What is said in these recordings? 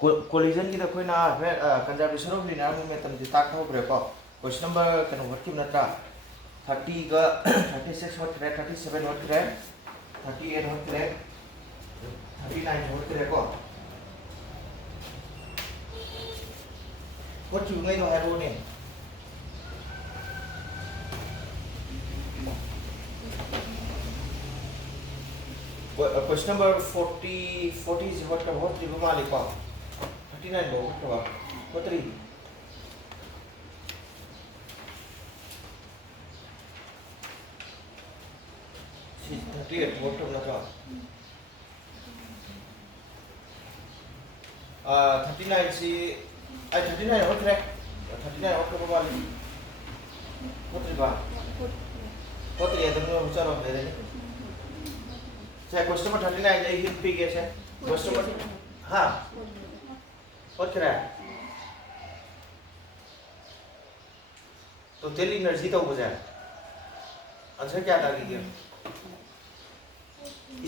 collision की तो कोई ना conservation of linear momentum जी ताक हो ब्रेक को question number कनो what की नत्रा 30 का 36 what करे 37 what करे 38 what करे 39 what करे को what you ngay no hai ro ne question number 40 is what का बहुत रिवर मालिक को 39 bo what three si 38 what na ka 39 si ai 39 what re 39 what ka ba li what three ba what three adam no charo de de se question number 39 ai hit p ke se question number ha what kira तो तेल energy तो हो जाए answer क्या था कि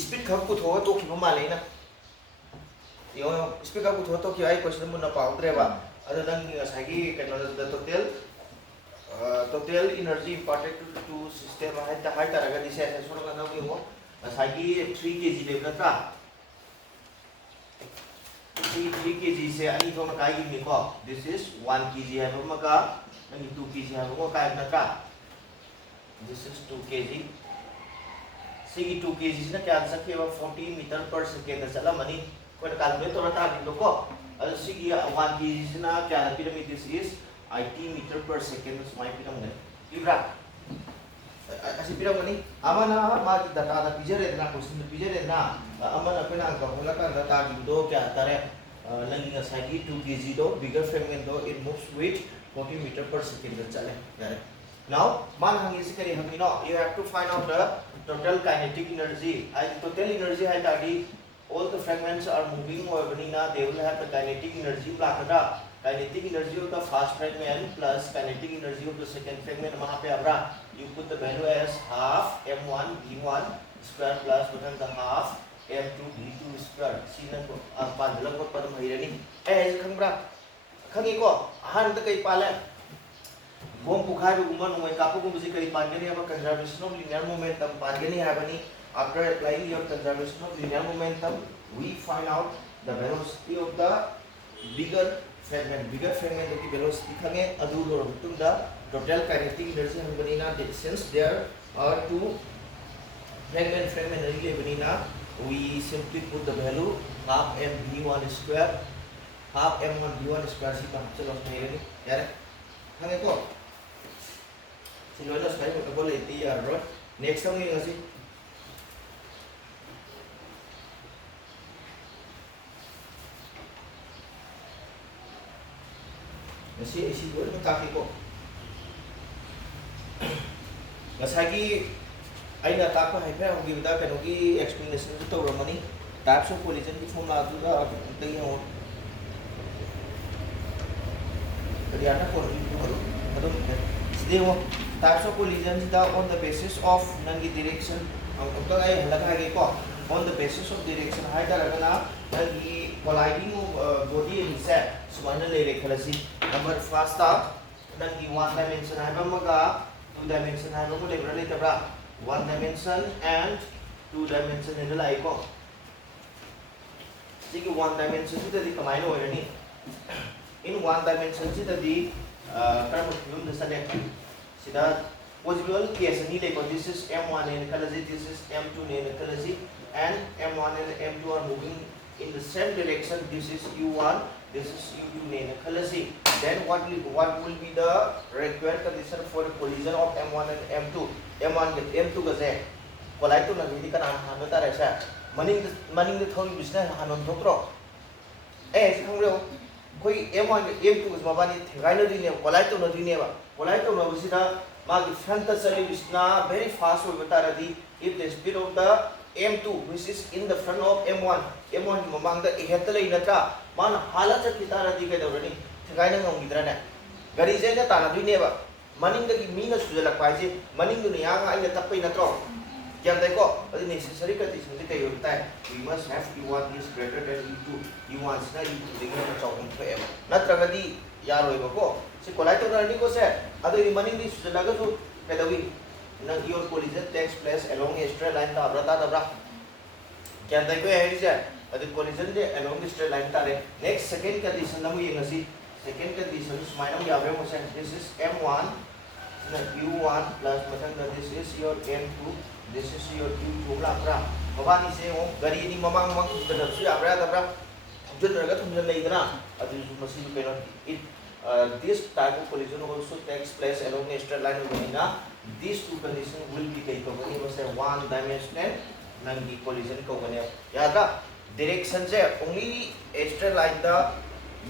speed खप कुछ हो तो किलो माले ना यो स्पीड खप कुछ हो तो क्या है क्वेश्चन मुन्ना पाउडरे बा अदर दंग सागी कैनोलॉजी the total energy imparted to system है ता हाई तरह का दिशा है सोना का नाम वो सागी 3 kg लेवल का 3 kg से आई तो ना काई की को दिस इज 1 kg है मका नहीं 2 kg है वो काय नका this is 2 kg C 2 kg से क्या आंसर के 40 मीटर पर सेकंड चला मनी कोई कैलकुलेट तो रहा दिन को अल सी 1 kg से ना क्या पिरामिड दिस इज 80 मीटर पर सेकंड स्माई पिरामिड इब्रा ऐसे पिरामिड अमना मा की डाटा दा पिजरे ना क्वेश्चन पिजरे ना अमना पेना का होला का डाटा की दो क्या तारे लंगी का साइकी 2 kg दो बिगर फ्रेगमेंट दो it moves with 40 meter per second chale now man hangi se kare hamni no you have to find out the total kinetic energy and total energy hai tadi all the fragments are moving over na they will have the kinetic energy blakada kinetic energy of the first fragment plus kinetic energy of the second fragment wahan pe abra you put the value as half m1 v1 square plus what the half m2 v2 square sinan ko pandala ko padam hairani khangbra खंगी को हान त कई पाले बोम पुखाय गुमा नुय कापु गुम जी कई पांगेनी अब कंजर्वेशन ऑफ लीनियर मोमेंटम पांगेनी हैबनी after applying your conservation of linear momentum we find out the velocity of the bigger fragment की वेलोसिटी खंगे अदु लो तुम द टोटल काइनेटिक एनर्जी हमबनी ना since there are two fragment रिले बनी ना we simply put the value half m v1 square half m1 v1 square si pam chalo sai ni यार hang ko si lo na sai ko le ti yar ro next ang yung asi isi go na taki ko ngasagi ai na ta ko hai phe ho gi da ka no gi explanation to ro mani types of collision ki formula tu da tai ho Rihanna for you types of collision on the basis of nangi direction on the basis of direction hai taragana nangi colliding body and set sumana le rekhalasi number first up nangi one dimension hai bamaga two dimension hai bamu lebra le tabra one dimension and two dimension in the lai ko sigi one dimension to the kamai no ni in one dimension sida di term the select sida possible case ni like this is m1 and kalazi this is m2 and kalazi and m1 and m2 are moving in the same direction this is u1 this is u2 and kalazi then what will be the required condition for the collision of m1 and m2 m1 and m2 ka se collide to na ni kana han ta ra sa maning the thong business hanon thokro khangro कोई m1 m2 is mabani thegaino dine collide to no dine ba collide to no bisida magi front sali bisna very fast ho betara di if the speed of the m2 which is in the front of m1 mamang da iheta lai natra man hala cha kitara di kai dorani thegaino ngom gidra na gari je na tana dine ba maning da mi na sujala pai je maning du ya ga ina tapai natro क्या को necessary condition से कई होता है we must have E1 is greater than E2 E1 से ना E2 देखने में चौकम पे है नत्रगदी यार होएगा को से कोलाइट और अर्निंग को से अदो ये मनी दी सुजलागा जो पेदवी ना your collision takes place along a straight line ता क्या को है इसे अदो collision J along the straight line तारे next second condition ना मुझे नसी second condition स्माइल ना यावे मुझे this is M1 ना U1 plus मतलब this is your M2 this is your U2 lakra mabani se mo gari ni mamang mang bedar su abra dabra thumjun raga thumjun leidana adu masi keno it this type of collision also takes place along a straight line na these two conditions will be kai ko ni was one dimensional nangi collision ko gane yada direction je only a straight line da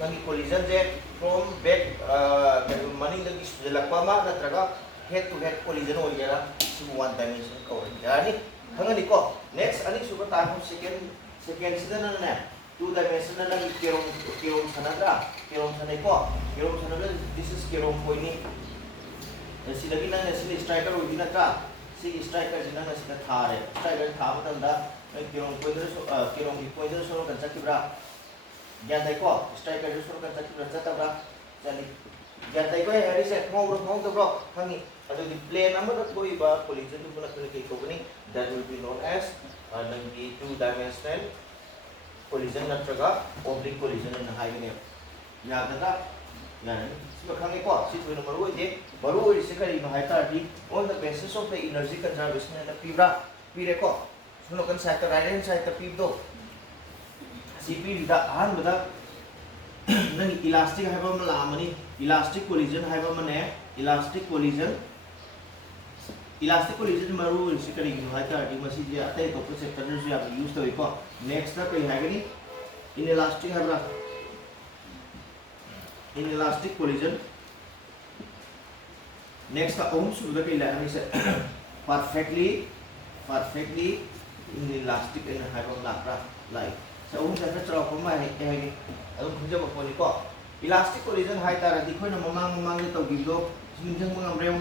nangi collision je from back maning da is lakpa ma natraga head to head collision ho gaya one dimension ko yani hangani ko next ani suba ta ko second sida na na two dimension na kirong sanadra kirong sanai ko kirong sanadra this is kirong ko ini sida gina na sida striker ho gina ka si striker sida na sida thare striker tha matanda kirong ko kirong ko idar so kan sakibra gyan dai ko striker so kan sakibra chatabra chali gyan dai ko hari se ngau to bro hangi adu di plane amada koi ba collision tu pula kei ko ni that will be known as nangi two dimensional collision natraga oblique collision na hai ne ya da ya siba khange ko si tu no maru je kari no hai ta di on the basis of the energy conservation na pire ko suno kan sa ta right hand side ta pip do si pi da han bada nangi elastic hai ba la mani elastic collision hai ba mane elastic collision maru si kari no hai ta di masi je atai ko sector ju ya use to ko next ta kai hai gani inelastic hai bra inelastic collision next ta om su da kai la hai se perfectly inelastic and hai ba la bra like sa om sa tra ko ma hai adu khunja ba ko ni ko elastic collision hai ta ra di khoi na mamang ni to gi do sinjang mangam rem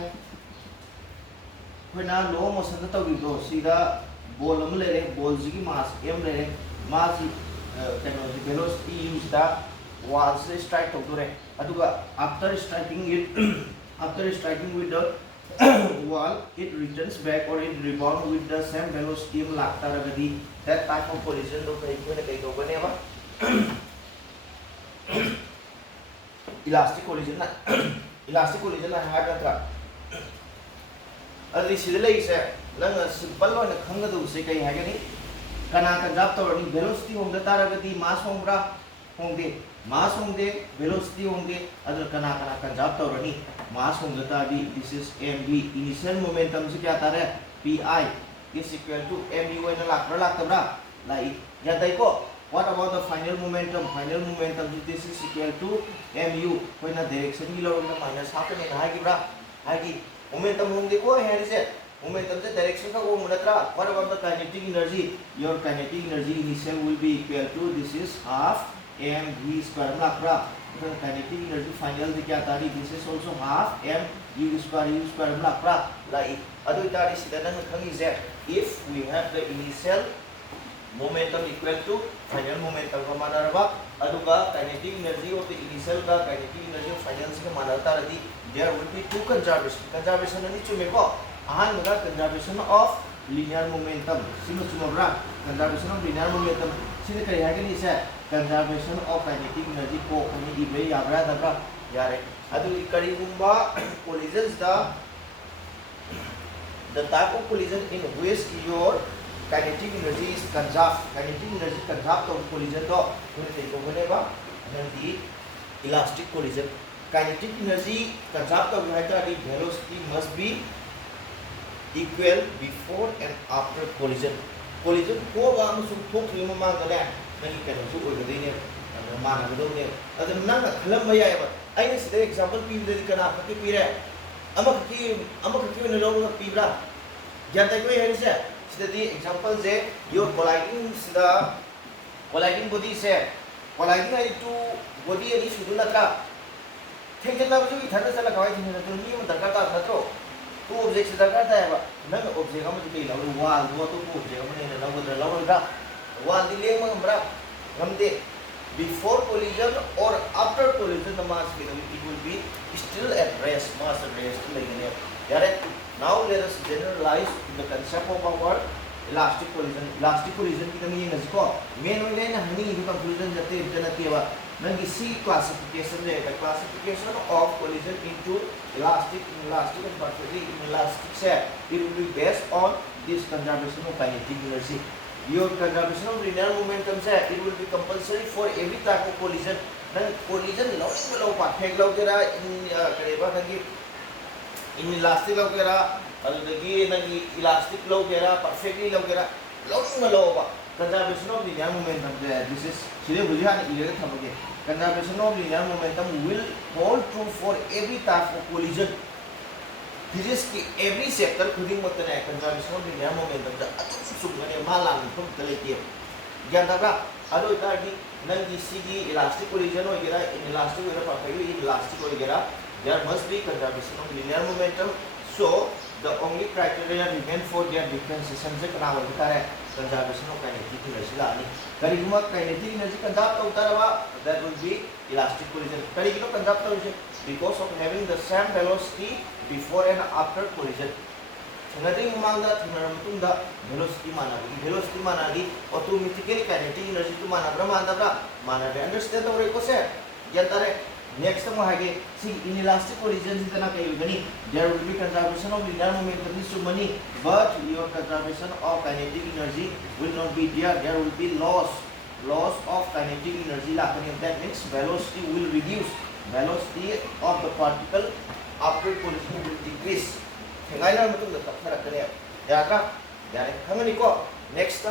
khoina low motion ta gi do sida ball am le re ball ji mass m le re mass technology velocity use da wall se strike to re aduga after striking with the wall it returns back or it rebound with the same velocity lakta ragadi that type of collision do kai ko bane ba elastic collision na ha ka adi sidalai se nang simple lo na khanga du se kai ha gani kana ka jab to ni velocity hong da taragati mass hongra hongde mass hongde velocity hongde adu kana ka jab to ni mass hong da ta di this is mv initial momentum se kya ta re pi is equal to mu na lakra tabra lai ya dai ko what about the final momentum this is equal to mu koina direction gi lo na minus half ne na gi bra ha gi momentum hong देखो है से momentum से direction का वो मुनत्रा what about the kinetic energy your kinetic energy initial will be equal to this is half mv square lakra the kinetic energy final से क्या तारी this is also half m u square lakra like adu तारी सीधा ना खंगी से if we have the initial momentum equal to final momentum का माना रहा अदुगा kinetic energy of the initial का kinetic energy of final से माना तारी there will be two conservation ani chume ko ahan maga conservation of linear momentum sino chumabra conservation of linear momentum sino kai ha gani se conservation of kinetic energy ko ani ibe yabra dabra yare adu kari gumba collisions the type of collision in which your kinetic energy is conserved of collision do kuni te ko bane ba the elastic collision kinetic energy conserved of velocity must be equal before and after collision ko ba mu su thok ni ma ga ne nang ka su o ga dei ne ma na do ne adu nang ka khalam ma ya ba ai ne sida example pi de kana ka pi re ama ka ne lo ga pi bra gyan tai ko he se sida di example je your colliding body se colliding ai to body ani su du na ka थेंजन ला बजु इथाना चला खवाई थेंजन तो नी दरकार ता नत्रो two objects dagger ta nang object amadi kai law wall do to object amani na law da law ga wall di leng mang bra ngamde before collision or after collision the mass it will be still at rest, mass at rest like now let us generalize the concept of our elastic collision. Elastic collision kita ni ngas ko main way na hani the conclusion jate janati ba nangi C classification le the classification of collision into elastic, inelastic and perfectly inelastic set. It will be based on this conservation of kinetic energy. Your conservation of linear momentum set, it will be compulsory for every type of collision. Then collision loading below perfect low kera in kareba nangi inelastic low kera alagi nangi elastic low kera perfectly low kera loading below ba conservation of linear momentum. This is sile bulihan ile thamage conservation of linear momentum will hold true for every type of collision. Physics की every sector खुदिंग मत ने conservation of linear momentum दा अतुम सुगने मालांग तुम तलेती है ज्ञान दाबा अदो इतारगी नंगी सीगी elastic collision हो गया inelastic हो गया perfectly inelastic हो गया there must be conservation of linear momentum. So the only criteria remain for their differentiation से कना हो जाता है conservation of kinetic energy लानी करीबा kinetic energy conserve तो उतारा हुआ that will be elastic collision करीबा conserve तो उसे because of having the same velocity before and after collision. Ngati mangda thimara mutunda velocity managi automatically kinetic energy to manabra mana understand the way ko se yantare next time hage see inelastic collision is na kai gani there will be conservation of linear momentum is so many but your conservation of kinetic energy will not be there will be loss of kinetic energy lakani. That means velocity will reduce, velocity of the particle after collision will decrease. Hengai na mutung da thara kare ya ka ya khangani ko next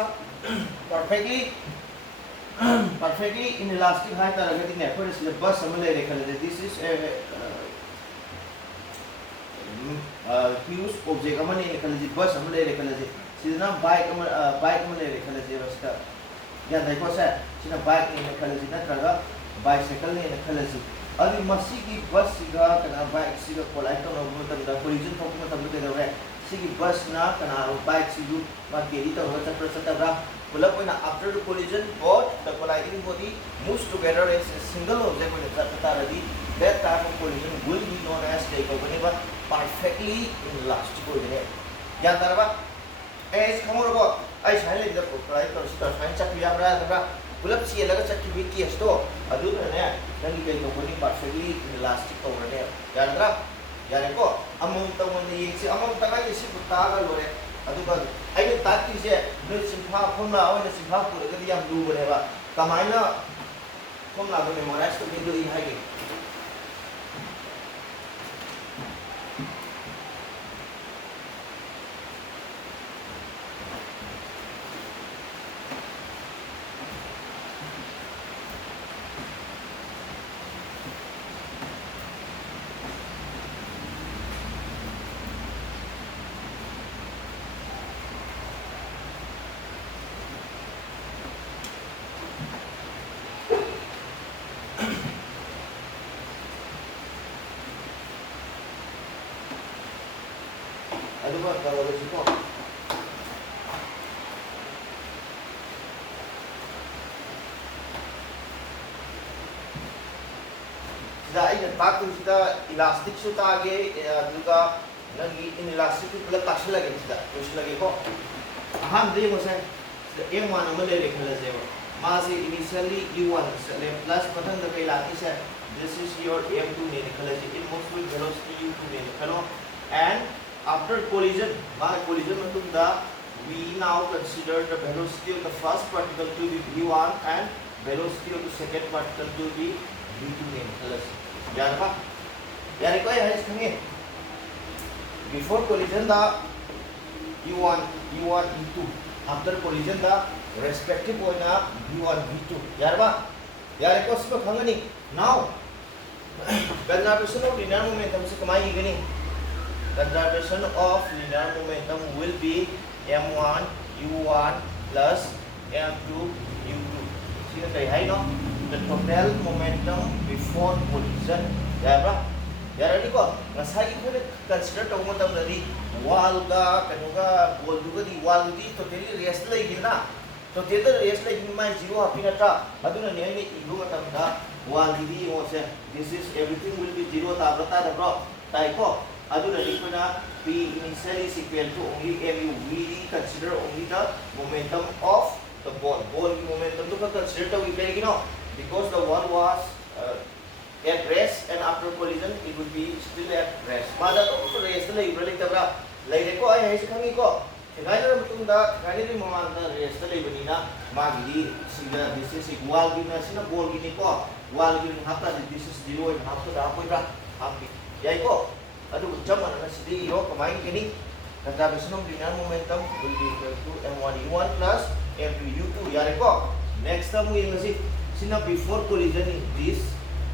perfectly inelastic high tara gati ne for is bus samale rekhale this is fuse object amane rekhale bus samale rekhale sidna bike amane rekhale baska ya dai ko sa sina bike ne rekhale na traga bicycle ne rekhale adi masi ki bus siga kana bike siga collide to no mutam da collision to kuma tam de re sigi bus na kana bike sigu ma keri to ho chapra chatra pula poina after the collision both the colliding body moves together as a single object with chatra radi that type of collision will be known as takeover but perfectly inelastic collision ya tarba as khamor ko ai sai le da collide to sta sai chakya bra da pulap si laga chakki bi ki sto adu ne nangi kai to koni perfectly inelastic to ne yandra yare ko among to mon ni si among ta ga si puta ga lore adu ba ai ne ta ki se ne simpha khona aw ne simpha pu ga yam lu ne ba kamaina khona ga memorize to ni do i hai ge adu ba kalau resiko sida ai na ta kun sida elastic su ta ge duga nagi inelastic ku pula tas lage sida kus lage ko aham de mo sai sida m1 mo le rekhala je ma se initially u1 le plus button da kai lati se this is your m2 ne rekhala je it moves with velocity u2 ne rekhalo and after collision we now consider the velocity of the first particle to be v1 and velocity of the second particle to be v2 ne plus janaba yare koi hai isme before collision the u1 v2 after collision the respective one v1 v2 yarba yare ko sib khangani now conservation of linear momentum se kamai gani conservation of linear momentum will be m1 u1 plus m2 u2 sino kai hai no the total momentum before collision ya ba यारनी को ngasai ko ne consider to mo tam dari wall ga kanuga bol du ga di wall di totally rest lai gina totally rest lai gina mai zero apina ta aduna ne ni ibu ga tam da wall di mo se this is everything will be zero ta bata da bro tai ko aduna ni ko na p initial is equal to only mu we consider only the momentum of the ball momentum to consider to we gino because the ball was at rest and after collision it would be still at rest. Mada to rest la ibra like tabra like ko ay hay khangi ko ngai na mutung da ngai ni mo na rest la ibani na magi siga this is equal gina sina ball gini ko wall gini hata this is 0 and half to da ko ibra half yai ko adu jam na sidi yo kamai gini conservation of linear momentum will be equal to m1 u1 plus m2 u2 yare ko next term we will see sina before collision is this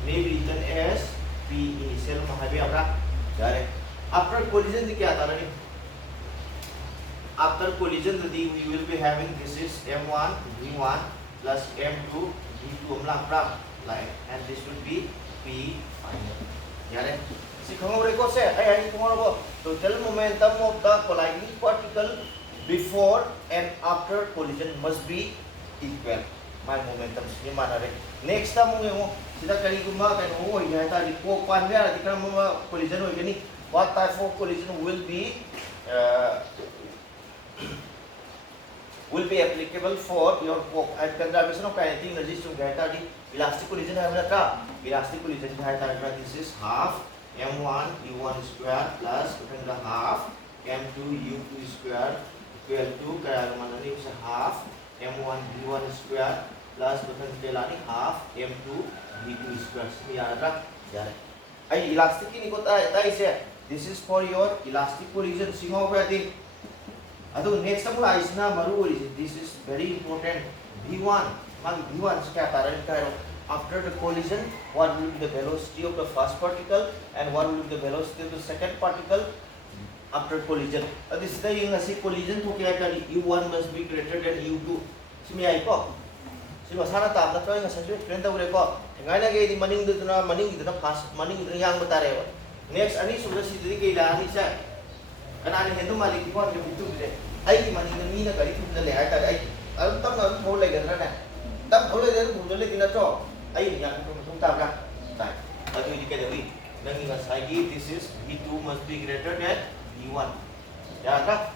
may be written as P initial mahabi abra jare after collision di kya tara ni after collision the we will be having this is m1 v1 plus m2 v2 amla abra like and this will be P final jare si khango re ko se ai tomorrow ko total momentum of the colliding particle before and after collision must be equal my momentum ni mana re next time mo sida kali guma kan ho ya ta di ko pan ya di kan mo collision ho gani what type of collision will be applicable for your poke and conservation of kinetic energy to get the elastic collision hai na elastic collision hai ta this is half m1 u1 square plus the half m2 u2 square equal to kaya mana ni sa half m1 v1 square plus telani half m2 v2 square ini ada jare ai elastic ini ko tai se this is for your elastic collision singo berarti adu next time la isna maru this is very important v1 mag v1 kya taran kayo after the collision what will be the velocity of the first particle and what will be the velocity of the second particle after collision this is the yung collision to kaya kali u1 must be greater than u2 simi ai ko si masana ta na toy nga sa friend ta ure ko ngai na ge di maning du na fast maning du yang batare next ani su si di ge la ni sa kana ni hendu malik ko ni bitu de ai maning ni na kali tu le ai ta ai am tam na ho le ga na tam ho le de bu le din na to ai yang tu ta ka ta adu di ke de wi nang ni sai gi this is v2 must be greater than v1 ya ka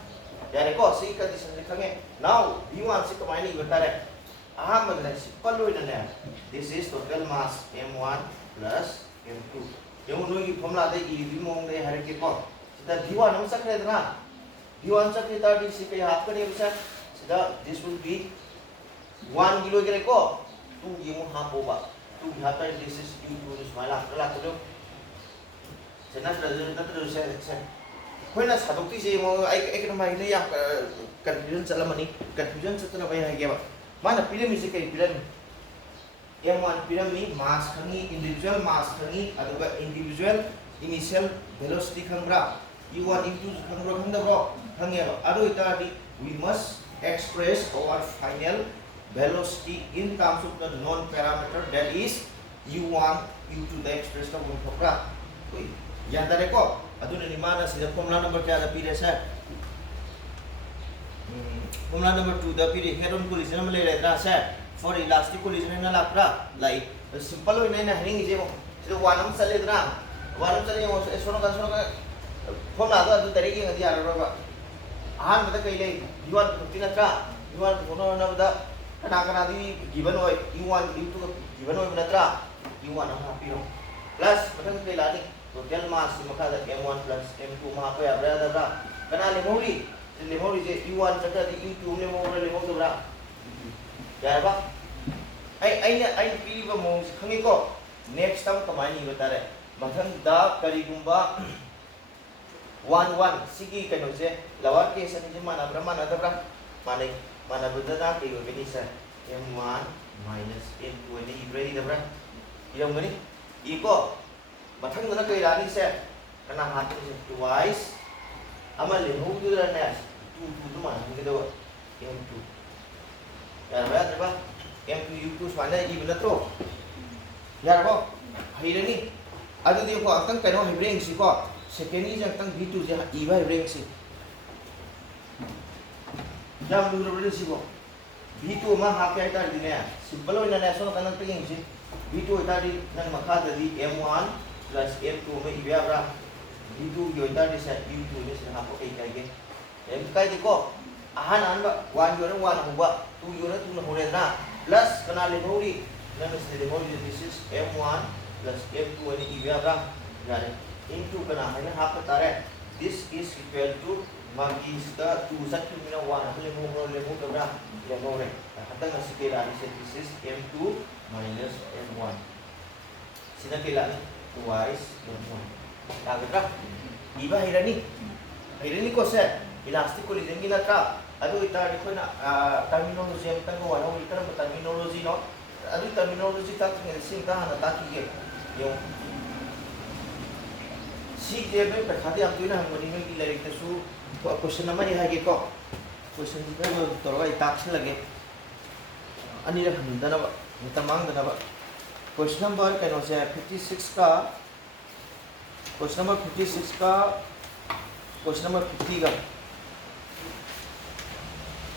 ya ko si ka di sa khange now v1 si kamai ni batare this is total mass m1 plus m2 yung nui formula de i mong de hare ke ko sida v1 ang sakre na v1 sakre ta di si kaya half kare bisa sida this will be 1 kilo gre ko 2 yung half over 2 half this is u2 is mala la to sena tra se koina sadok ti se mo ai ek na mai ne ya confusion chala mani confusion sa na bai ha ge ba mana pyramid se kai pyramid m1 pyramid mass khangi individual mass khangi aduga individual initial velocity khangra u1 u2 khangra khanda bro khange ba adu ita di we must express our final velocity in terms of the known parameter that is u1 u2 the express ka bun thokra koi yan dare ko adu ni mana sida formula number kya da pire sa formula number 2 the period head on collision में ले लेना है for elastic collision है ना Lapra like simple होने ना hurrying इसे वो वानम चले ना वानम चले वो सोनो का formula तो तरीके की नदी आ रहा है आहार मतलब कहीं ले युवान तीन अच्छा युवान कोनो ना बता कना दी given हो युवान itu given हो बता युवान हम हापी हो plus मतलब कहीं लानी total mass मका m1 plus m2 महा पे अब रहा था कना ले मोरी lemori je u1 sakra di u2 ne mo le mo dobra ya ba ai pi ba mo khangi ko next time kamai ni batare mathang da kari gumba 11 sigi kano je lower case ani je mana bra mana dabra mana budana ke go beni sa m1 minus m2 ni ibrei dabra ilong gani iko mathang na kai rani se kana hat twice ama le ho du ra na tu mana ni kedo m2 ya ba m2 u2 mana i bena tro ya ba hai ni ꯑꯗꯨꯗꯤ ꯀꯣ ꯑꯝꯇꯪ ꯀꯩꯅꯣ ꯍꯥꯏꯕ꯭ꯔꯦꯡꯁꯤ ꯀꯣ ꯁꯦꯀꯦꯟꯒꯤꯁꯦ ꯑꯝꯇꯪ V2 ꯁꯦ ꯏꯕ ꯍꯥꯏꯕ꯭ꯔꯦꯡꯁꯤ ꯌꯥꯝ ꯂꯨꯔꯕꯅꯤ ꯁꯤꯕꯣ V2 ꯑꯃ ꯍꯥꯞꯀꯦ ꯍꯥꯏꯇꯥꯔꯗꯤꯅꯦ ꯁꯤꯝꯄꯜ ꯑꯣꯏꯅꯅꯦ ꯁꯣꯝ ꯅꯥꯀꯟ ꯑꯝꯇ ꯌꯦꯡꯁꯤ V2 ꯑꯣꯏꯇꯥꯔꯗꯤ ꯅꯪ ꯃꯈꯥꯗꯗꯤ M1 + M2 ꯑꯃ ꯏꯕ ꯌꯥꯕ꯭ꯔꯥ V2 ꯒꯤ ꯑꯣꯏꯇꯥꯔꯗꯤ ꯁꯦ U2 ꯅꯦ ꯁꯤꯗ ꯍꯥꯞꯄ ꯀꯩ ꯀꯥꯏꯒꯦ ꯀꯩꯝ ꯀꯥꯏꯗꯦꯀꯣ ꯑꯍꯥꯟꯕ 1 ꯒꯤ ꯑꯣꯏꯅ 1 ꯍꯧꯕ 2 ꯒꯤ ꯑꯣꯏꯅ 2 ꯍꯧꯔꯦꯗꯅ ꯄ꯭ꯂꯁ ꯀꯅꯥ ꯂꯦꯝꯍꯧꯔꯤ नंग से देखो this is m1 plus m2 अनि इबेबरा यारे into कना है हाफ तारे this is equal to मागी इसका 2 सट मिना 1 लेमो कबरा लेमो रे हतंग सिके रानी से this is m2 minus m1 सिना केला twice m1 तागरा इबा हिरनी को से इलास्टिक कोलिजन की नत्रा अदु इतार कोना टर्मिनोलॉजी हम तंग वाला इतर टर्मिनोलॉजी नो अदु टर्मिनोलॉजी तक सिंग का हना ताकि के यो सी के बे पखाते हम तुइना हम मनी में की लाइक तसु क्वेश्चन नंबर है के को क्वेश्चन पे तोरगा इताक से लगे अनि रे हमदना तमांग दना क्वेश्चन नंबर कैनो से 56 का क्वेश्चन नंबर 56 का क्वेश्चन नंबर 50 का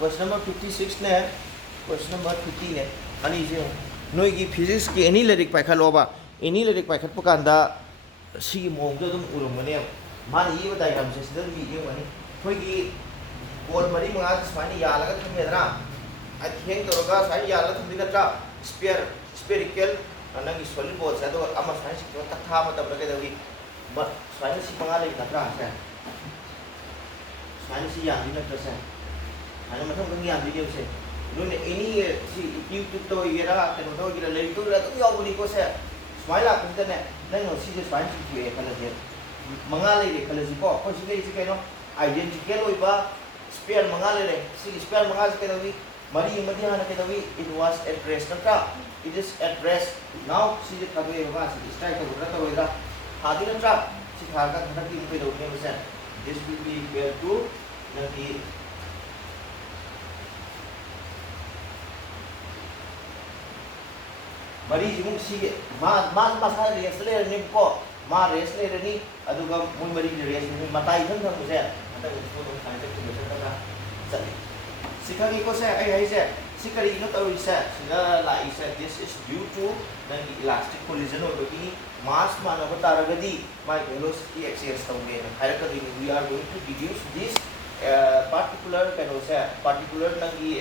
क्वेश्चन नंबर 56 ने क्वेश्चन नंबर 50 ने अनि जे नोई की फिजिक्स की एनी लिरिक पाइखा लोबा एनी लिरिक पाइखा पकांदा सी मोंग दम उरुमने मान ये डायग्राम से सिदा भी ये मनी कोई की बोल मरी मंगा स्पानी यालगा थमेदना आ थेंग तोरगा साइ यालगा थमिदटा स्पेरिकल नंगी सॉलिड बॉल से तो अमा साइंस की तथा मतलब लगे दवी साइंस सी मंगा ले नत्रा से साइंस सी यादी नत्रा से ana matham kang yam video se nune any si YouTube to ira kano to ira le to ira to yaw buni ko se smile up internet nang no si je swine si e kala je manga le de kala ji ko ko si le si kano identical oi ba spare manga le si spare manga se kano wi mari mari hana ke dawi it was addressed nata it is addressed now si je khabe ba si strike ko ra to ira hadi nata si khaga thana ki pe do ne se this will be equal to nati मरी जिमुंग सीगे मा सा race ले ने को मा race ले runny अदुगा मुन मरी रेस ने मताई थन थन मुझे अंदर उसको तो खाने के लिए चलता चले सिखागी को से आई से सिकरी नो तो इसे सिगा लाई से this is due to the elastic collision of the mass मान बता रगदी माय वेलोसिटी एक्सचेंज तौगे हायर कदी we are going to deduce this particular can say particular नंगी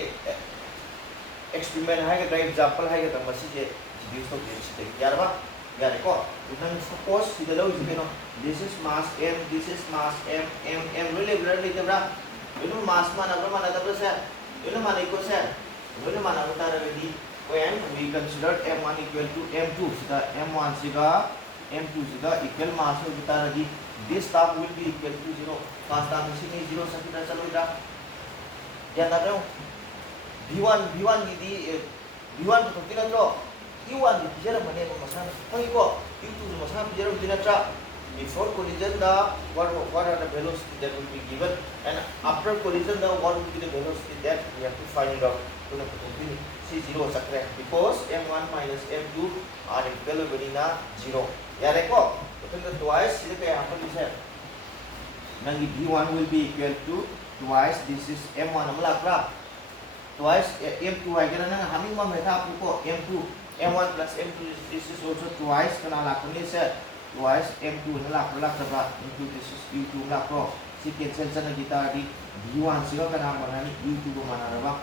एक्सपेरिमेंट है का एग्जांपल है का मसी use of density yarba yare ko then suppose sida lo is no this is mass m this is mass m really tabra you mass mana tabra se you mana equal se you mana utara ready when we considered m1 equal to m2 sida m1 siga m2 siga equal mass utara di this term will be equal to 0 first term is 0 sakita chalo ida ya na v1 di v1 to tina to U1 di pijara mane ko masana koi ko U2 di masana pijara udina tra before collision the what are the velocity that will be given and after collision the what will be the velocity that we have to find out to the c0 sakre because m1 minus m2 are equal to 0 yare ko then the twice sida kaya happen is nangi v1 will be equal to twice this is m1 amla pra twice m2 hai kana nang hami ma metha ko m2 m1 plus m2 this is also twice kana lakuni se twice m2 na lakra into this is u2 lakro si cancel sana kita di v1 siga kana manani u2 ko manaraba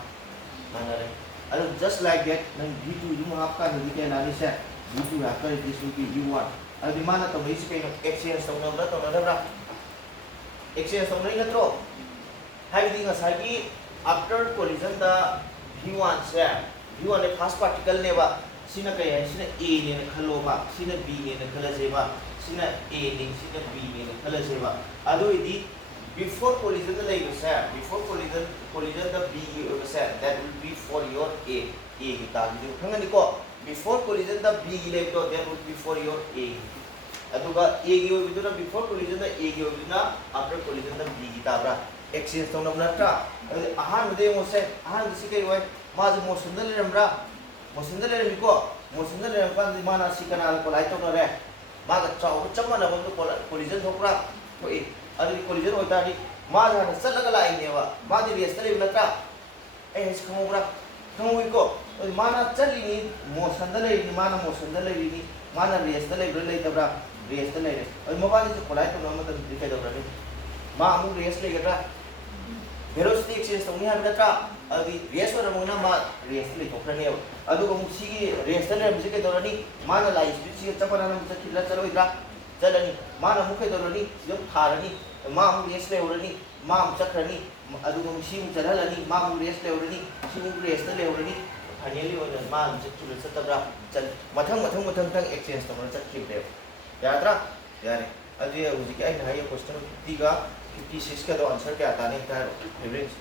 manare and just like that nang v2 yung आपका नदी के नानी से v2 after this will be u1 al di mana to may si kayo exchange to na exchange to na ingatro hai di nga sagi after collision the v1 se v1 the first particle ne ba sina kaya sina a ne na khalo ba sina b ne na khala se ba sina a ne sina b ne na khala se ba ado idi before collision the like sa before collision the b sa that will be for your a kita ju khangani ko before collision the b like to that will be for your a aduga a gi obi to before collision the a gi obi na after collision the b kita bra exchange to na tra ahan de mo se ahan si kai wai ma ju mo sundal ramra motion le ko motion le kan di mana si kana ko lai to re मागा चाव चम मानब collision थोकरा थोई अदि collision होतारी मा जाना चलगा लाइनेवा मादि rest लेब नत्रा ए हेस खमोब्रा खमोइको माना चलिनी मोशन द लेनी माना मोशन द लेनी माना रेस्ट लेब लेतब्रा रेस्ट लेरे अदि मोबाइल से कोलाइ तो नमत दिखाइ दब्रा नि मा अमु रेस्ट लेगद्रा velocity exchange तौनी है नत्रा अदि रेस्ट होरमोना मा रेस्ट ले थोखरनी अदुगो मुसिगी रेस्ट ले मुसि के दरनी माना लाई स्पीड से चपना नम चखिला चलोइद्रा चलनी माना मुखे दरनी यो थारनी मा मु रेस्ट ले होरनी मा मु चखरनी अदुगो मुसि मु चलहलनी मा मु रेस्ट ले होरनी सिमु रेस्ट ले होरनी फाइनली ओन मा मु चखिला चतब्रा चल मथंग तंग exchange तौना चखिबे यात्रा यारे अदि हुजिके आई हाय क्वेश्चन 50 का 56 का तो आंसर क्या आता नहीं था एवरेज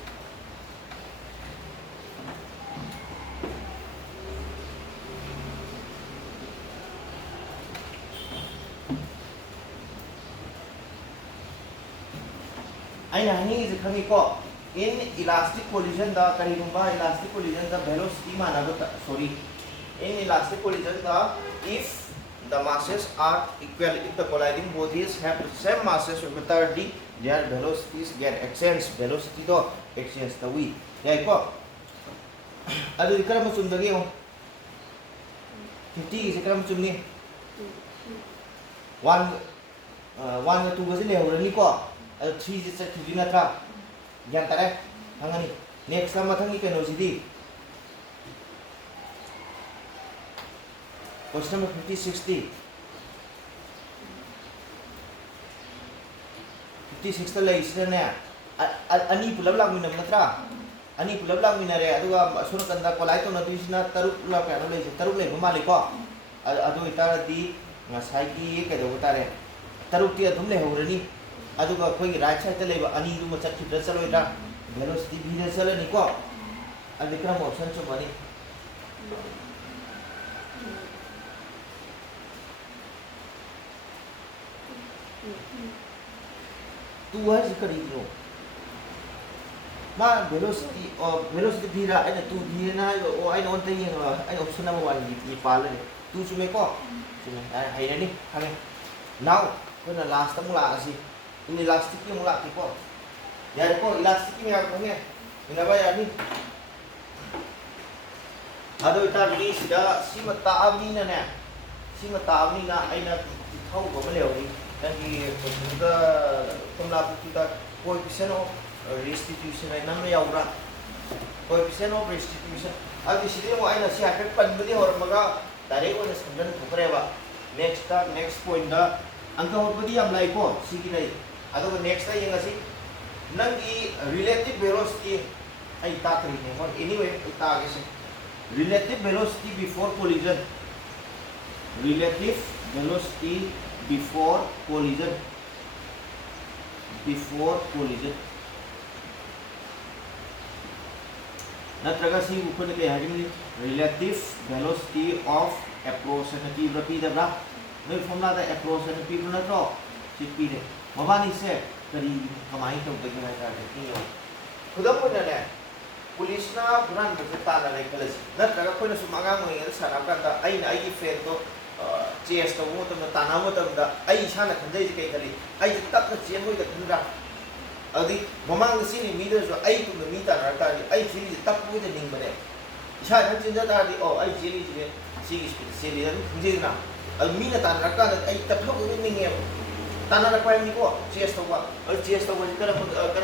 आई नहीं इज खमी को इन इलास्टिक कोलिजन दा करीबा इलास्टिक कोलिजन दा वेलोसिटी माना सॉरी इन इलास्टिक कोलिजन दा if the masses are equal if the colliding bodies have the same masses with the their velocities get exchange velocity to exchange the we yai ko adu ikram chumdagi ho 50 is ikram chumni 1 1 2 ga se le horani ko adu 3 je se thudi na tra gyan tare hangani next sama thangi keno sidi question number 50 60 56 ta lei sina ne ani pulab lang minam natra ani pulab lang minare aduga sur kanda kolai to na tuisina taruk la ka no lei taruk lei ma le ko adu itara di ngasai ki ke do tare taruk ti adum le horani aduga khoi gi right side ta lei ba ani ru ma chak thidra chaloi da velocity b ne chalani ko adikram option chu mani tu है जिकरी लो मा velocity भी रहा है तू भी ना ओ I known ते ये आई ऑप्शन नंबर 1 ये पाले तू चुमे को चुमे है नहीं हमें नाउ कोना लास्ट तक ला सी इन इलास्टिक की मुला की को यार को इलास्टिक में आप होंगे इन बा यार नहीं अदो इता भी सिदा सीमता आवनी ने सीमता आवनी ना आई ना थाउ को लेवनी तंगी पुगा तुमला पुगा coefficient of restitution ai nam yaura coefficient of restitution adi sidi mo aina si hacket panbudi hormaga direct on samjan thukreba next point da angka hotbudi am lai ko sigi dai ado next ai yanga si nangi relative velocity ai ta tri ne or anyway ta age se relative velocity before collision relative velocity before collision natraga si ukun ke hajim relative velocity of approximative rapid da noi formula da approximative na to cp de mabani se kari kamai to ke na ta de yo khudam ko na police na buran ba ta na lai kalas natraga ko na sumaga mo yin sara ka da ai na ai friend to chess to mo to tana mo to da ai sana khanjai ji kai khali ai tak na chen mo da thundra adi mamang si ni mi de so ai tu mi ta na ta ni ai si ni tak mo de ning bane isa na chin da di oh ai si ni ji si gi si ni dan khunji na al mi na ta na ka ai tak lo ni ning ye ta na pa ni ko chess to wa chess to wa kana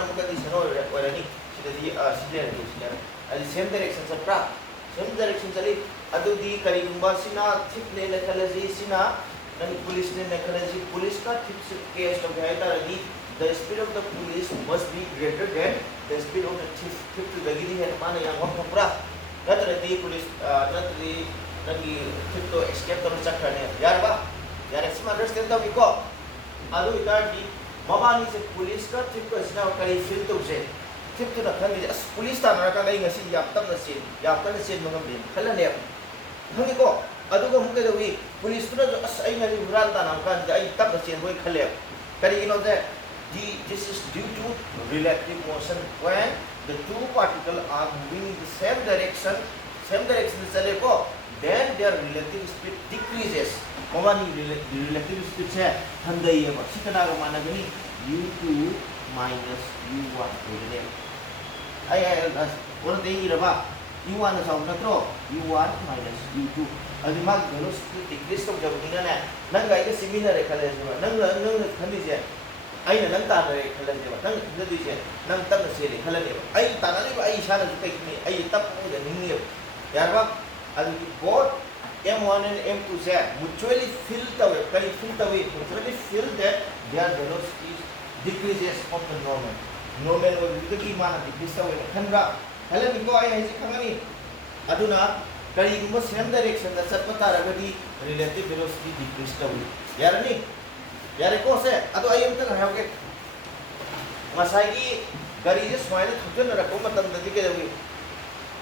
mo ka di sano wa ni si da di si de ni si da adi same direction sa pra same direction chali adu di karigumba sina thip le la kalaji sina nan police ne na kalaji police ka thip se case to gaya ta di the speed of the police must be greater than the speed of the thief thip to lagi di hai mana yang wak pura natra di police natri nagi thip to escape to chakra ne yar ba yar sim understand ta ko adu ita di mama ni se police ka thip ko sina kali feel to se thip to na kali police ta na ka lai ngasi yap tam na sin mangam din khala ne hangi ko aduga hum ke dawi police tu jo as ai na ri hural ta nam kan ai tap na chen boy khale kari ino de this is due to relative motion when the two particles are moving in the same direction chale ko then their relative speed decreases. Mawani relative speed se handai ba. Sikana ga mana gani u2 minus u1 होगने. आई और दे रबा u1 ना sound natro u1 minus u2. अभी माग velocity decrease तो जब इन्हें ना नंग आई के similar है कलर जो नंग नंग खंडी जे आई ना नंग तार है कलर जो नंग नदी जे नंग तब न से कलर जो आई ताना नहीं आई शाना जो कहीं नहीं आई तब वो जो नहीं है यार बा अभी both M1 and M2 से mutually fill तवे कहीं fill तवे mutually fill that their velocity decreases of the normal. Normal वो जो कि माना decrease तवे खंडा हेलो निको आई है जी खंगा नहीं अधुना कहीं गुम्बो same direction दा सब पता रहा कि relative velocity decrease तवे यार नहीं यार को से अधु आई हम तक है ओके मसाई गाड़ी जे स्वाइल थोजन रखो मतलब नदी के जब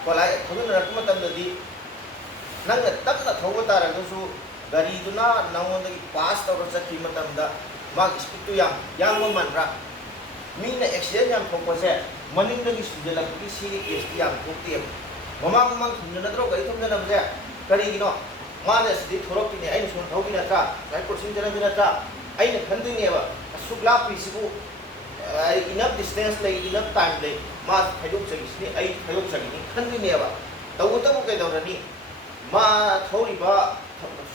कोलाई थोजन रखो मतलब नदी नंग तब ना थोड़ा तारा तो सु गाड़ी तो ना नंगों ने पास तो रचा की मतलब दा माग स्पीड तो yang मन रहा मीन एक्सीडेंट yang फोकस है मनिंग लगी सुझे लग की सी केस की yang फोकती है ममा ममा तुमने न तो गाड़ी तुमने न मुझे गाड़ी की नो माने सिद्धि थोड़ा की नहीं आई सुन थोड़ी ना था लाइक कुछ जन जन था आई ने खंडी नहीं है वो सुगला पीसिबु enough distance ले enough time ले मास खायोक सगी इसने आई खायोक सगी नहीं खंडी नहीं है वो तो वो तो क्या दौर नहीं मा थोड़ी बा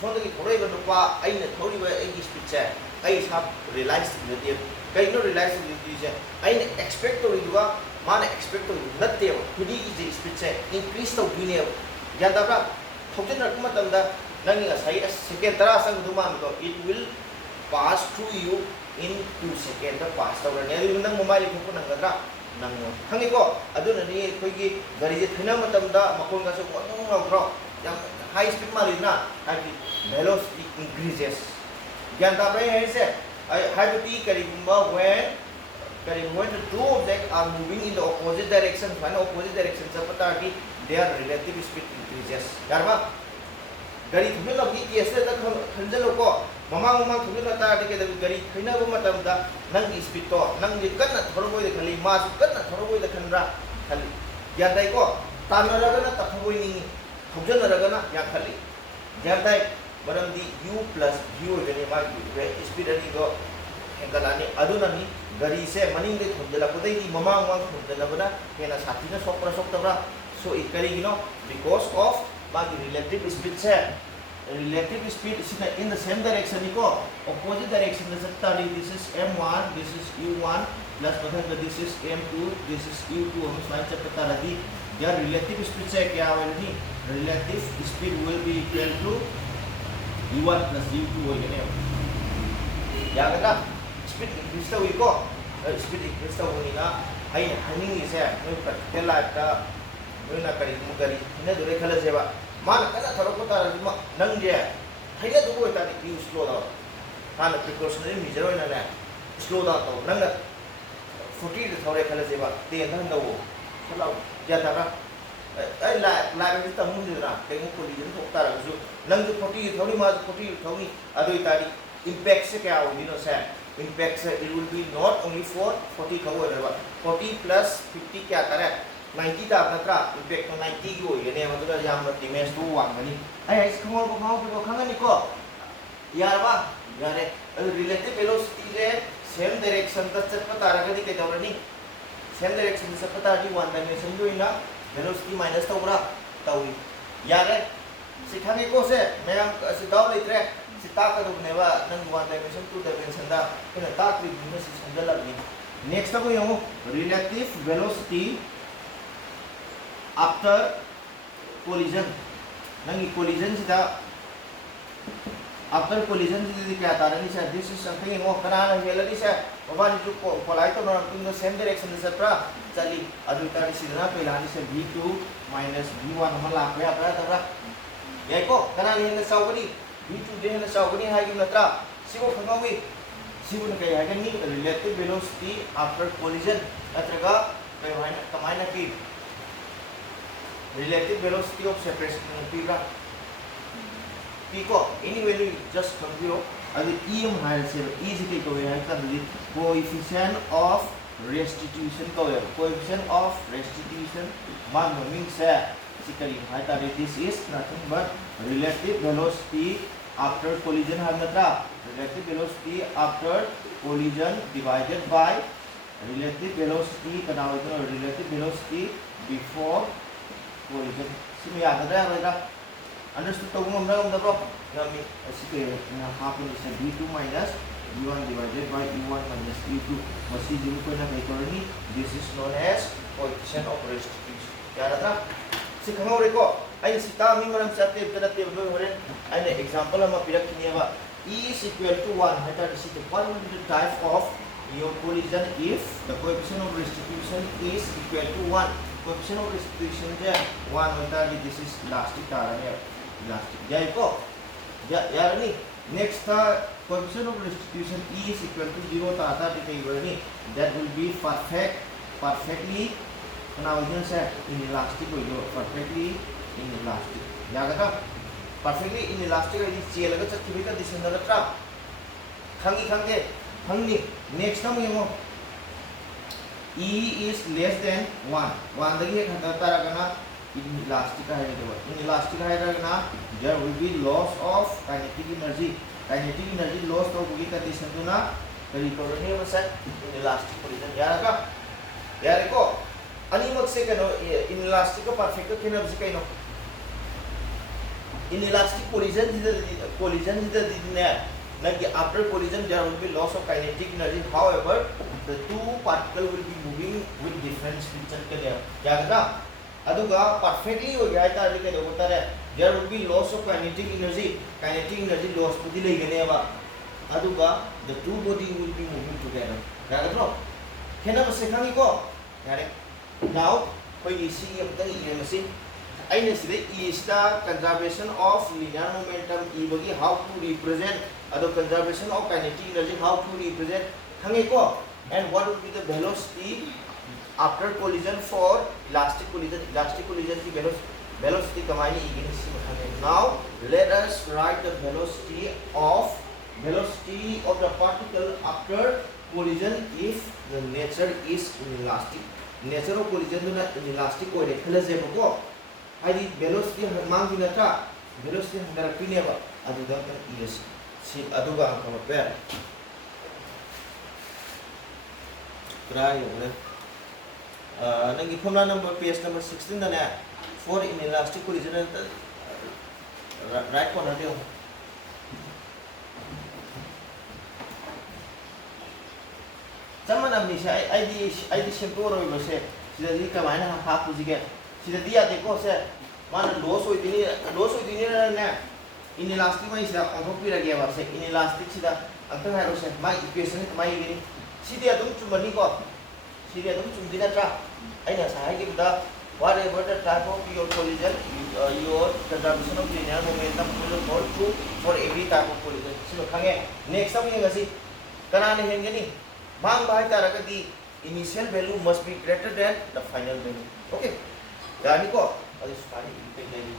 सोने की थोड़ी बा नुपा आई ने थोड़ी बा एक स्पीड से आई साब रिलाइज करती है कहीं नो रिलाइज करती है आई ने एक्सपेक्ट तो इधवा माने एक्सपेक्ट तो नत्ते हो खुदी की स्पीड से इंक्रीज तो भी नहीं हो या तब ना थोड़े ना कुछ मतलब दा नंगी का सही सेकेंड तरह संग दुमा में तो it will pass through you in 2 seconds दा pass तो करने यदि नंग मोबाइल को पुनः नंगरा नंग हंगी को अदुन नहीं कोई की गाड़ी जे थना मतलब दा मकोन का सब वंग नौकरो yang high speed marina hagi velocity increases yan ta pai hai se hydroty karibumba when the two objects are moving in the opposite direction when opposite direction sapata ki their relative speed increases yarba gari thumel lagi case da khanjalo ko mamang thumel ta de ke gari khaina bu matam da nang speed to nang ji kanna thoroboi de khali ma kanna thoroboi de khanra khali yan dai ko tanara na takhoboi ni थोजन रगना या खली जरदाई मरम दी u plus v ओजने मा speed अनि गो हेंगलानी अदुननी गरी से मनिंग दे थोजला पदई दी ममांग मांग थोजला बना हेना साथीना सोकरा सोकतबरा so it करी गिनो बिकॉज ऑफ मा दी रिलेटिव स्पीड से relative speed is in the same direction निको opposite direction में सकता है this is m1 this is u1 plus मतलब this is m2 this is u2 हम स्वाइन से पता लगी यार relative speed से क्या होगा नहीं relative speed will be equal to u1 plus u2 होगा नहीं या क्या speed increase तो हुई को speed increase तो हुई ना हाई हनिंग इसे मैं practical लाइफ का मैं ना करी मुकरी इन्हें दूरे खले सेवा मान कदा थरो को तारा जिमा नंग जे हाइले दुबो ता दी स्लो दा हान प्रिकॉशनरी मेजर होना ले स्लो दा तो नंग 40 द थोरे खले जेबा ते नंग दो चलो या तारा ai la cái tầm như là cái ngũ collision thuộc ta là cái nâng cái 40 thấu đi mà 40 thấu đi à đôi ta đi impact sẽ cao như nó sẽ impact sẽ it will be not only for 40 khấu rồi bạn 40 plus 50 क्या करे 90 ta natra impact 90 की होई ने मतलब यहां में damage तो वांग नहीं ai ai खमोल को खाओ पे को खंगा नहीं को यार बा यार relative velocity से same direction का चट पता रहा कि क्या हो नहीं same direction से पता कि one dimension जो इना velocity minus tau bra tau ya re si thang ko se mayam si daw le tre si ta ka dum ne ba nang one dimension two dimension da kena ta tri bina si sandala ni next ko yung relative velocity after collision nang collision si da after collision si क्या था नहीं sir this is something वो कराना है लगी sir बाबा जो coli तो ना तुम same direction से सत्रा चली अदुता सीधा पहला से v2 minus v1 हम ला पे अपना तबरा ये को कराना है साउगनी v2 दे है साउगनी है कि नत्रा सिको खंगावी सिको ने कहे है कि relative velocity after collision अत्रगा कहे कमायना की relative velocity of separation पीरा Pico, any value just compute and the EM higher zero easy take away the coefficient of restitution coefficient of restitution man means this is nothing but relative velocity after collision have natra, relative velocity after collision divided by relative velocity relative velocity before collision. Simi yadra ra understood to ngom ra ngom bro yami asike na half is v2 minus v1 divided by e1 minus e2 masi jimu ko na kay korni. This is known as coefficient of restitution. Yadra si khamo re ko ai si ta mi maram sa te tena te no horen ai ne example ma pirak ni ba e is equal to 1 heta this is one will be the type of your collision if the coefficient of restitution is equal to 1. Coefficient of restitution je 1 heta this is elastic tarane elastic jai ko ya ni next coefficient of restitution e is equal to 0 ta kai ni that will be perfectly now you say inelastic perfectly inelastic yaga perfectly inelastic is cl ga chakki ka disenda na tra khangi next time you e is less than 1 dagi khata tara kana inelastic hai inelastic hai na there will be loss of kinetic energy loss to bugi condition to na kari korone masa inelastic collision yara ko ani mak se kano inelastic ka perfect ka kena bisi kaino inelastic collision is the like after collision there will be loss of kinetic energy. However, the two particles will be moving with different speeds and yaga aduga perfectly ho gaya ta ke hota hai there will be loss of kinetic energy loss pudi legane ba aduga the two body will be moving together yaga bro kena base khangi ko yare now koi isi amta e machine aina sida e star conservation of linear momentum e bagi how to represent ado conservation of kinetic energy how to represent khangi ko and what will be the velocity after collision for elastic collision ki velocity kamani igini si khangi. Now let us write the velocity of the particle after collision if the nature is inelastic. Nature of collision na inelastic ko re khala je ko ai velocity mang dina ta velocity handara pine ba adu da is si adu ga ka pa try over nangi formula number page number 16 da na for inelastic collision right corner de zaman amni sai ID shampoo ro ba se sida di ka mana ha ku jige sida dia de ko se mana loss hoi dini na inelastic mai sida on pi ra gya ba se inelastic sida anta ha ro se mai equation mai gini sida dum chumani ko sida dum chumdina tra aina sa hai ki da whatever the type of your collision your conservation of linear momentum will hold true for every type of collision sino khange next time ye ngasi kana ne hen gani mang bai tara ka di initial value must be greater than the final value. Okay yani ko adi sekali ini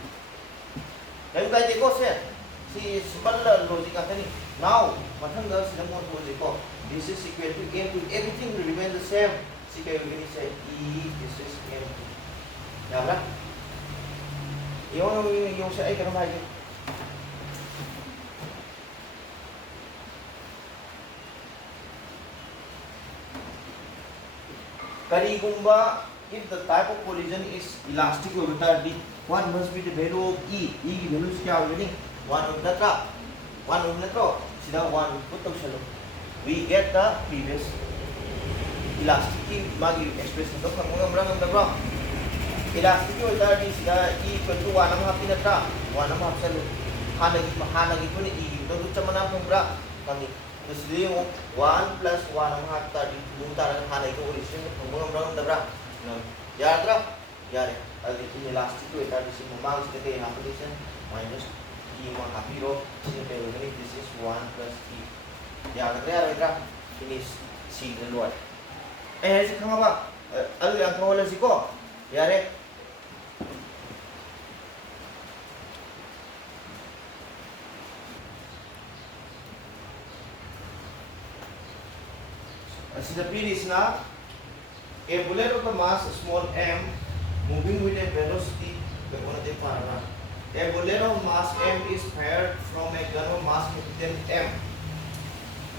dan kai ko se si simple logic atani now mathang ga sidang mo logic ko this is equal to m to everything will remain the same si kai gini say e this is m ya ba yung sa ay kana mai kari gumba if the type of collision is elastic over the what must be the value of e ki value kya hoga ni 1 of the tra 1 of the tro sida 1 put to chalo we get the previous elastic ki magi expression to kham ngam da bro elastic over the sida e equal to 1 half in the tra 1 half chalo hanagi ko ni e to chamana phumra kami to sida 1 plus 1 half ta di dum tara hanagi ko origin ngam da bra yadra yare adi inelastic to eta disi mamang sida ke application minus e ma hapiro sida pe ngani this is 1 plus e yadra yadra ini si den loy si khama ba adu yang khawala si ko yare sida p is na a bullet of the mass small m moving with a velocity the one de para A bullet of mass m is fired from a gun of mass capital M.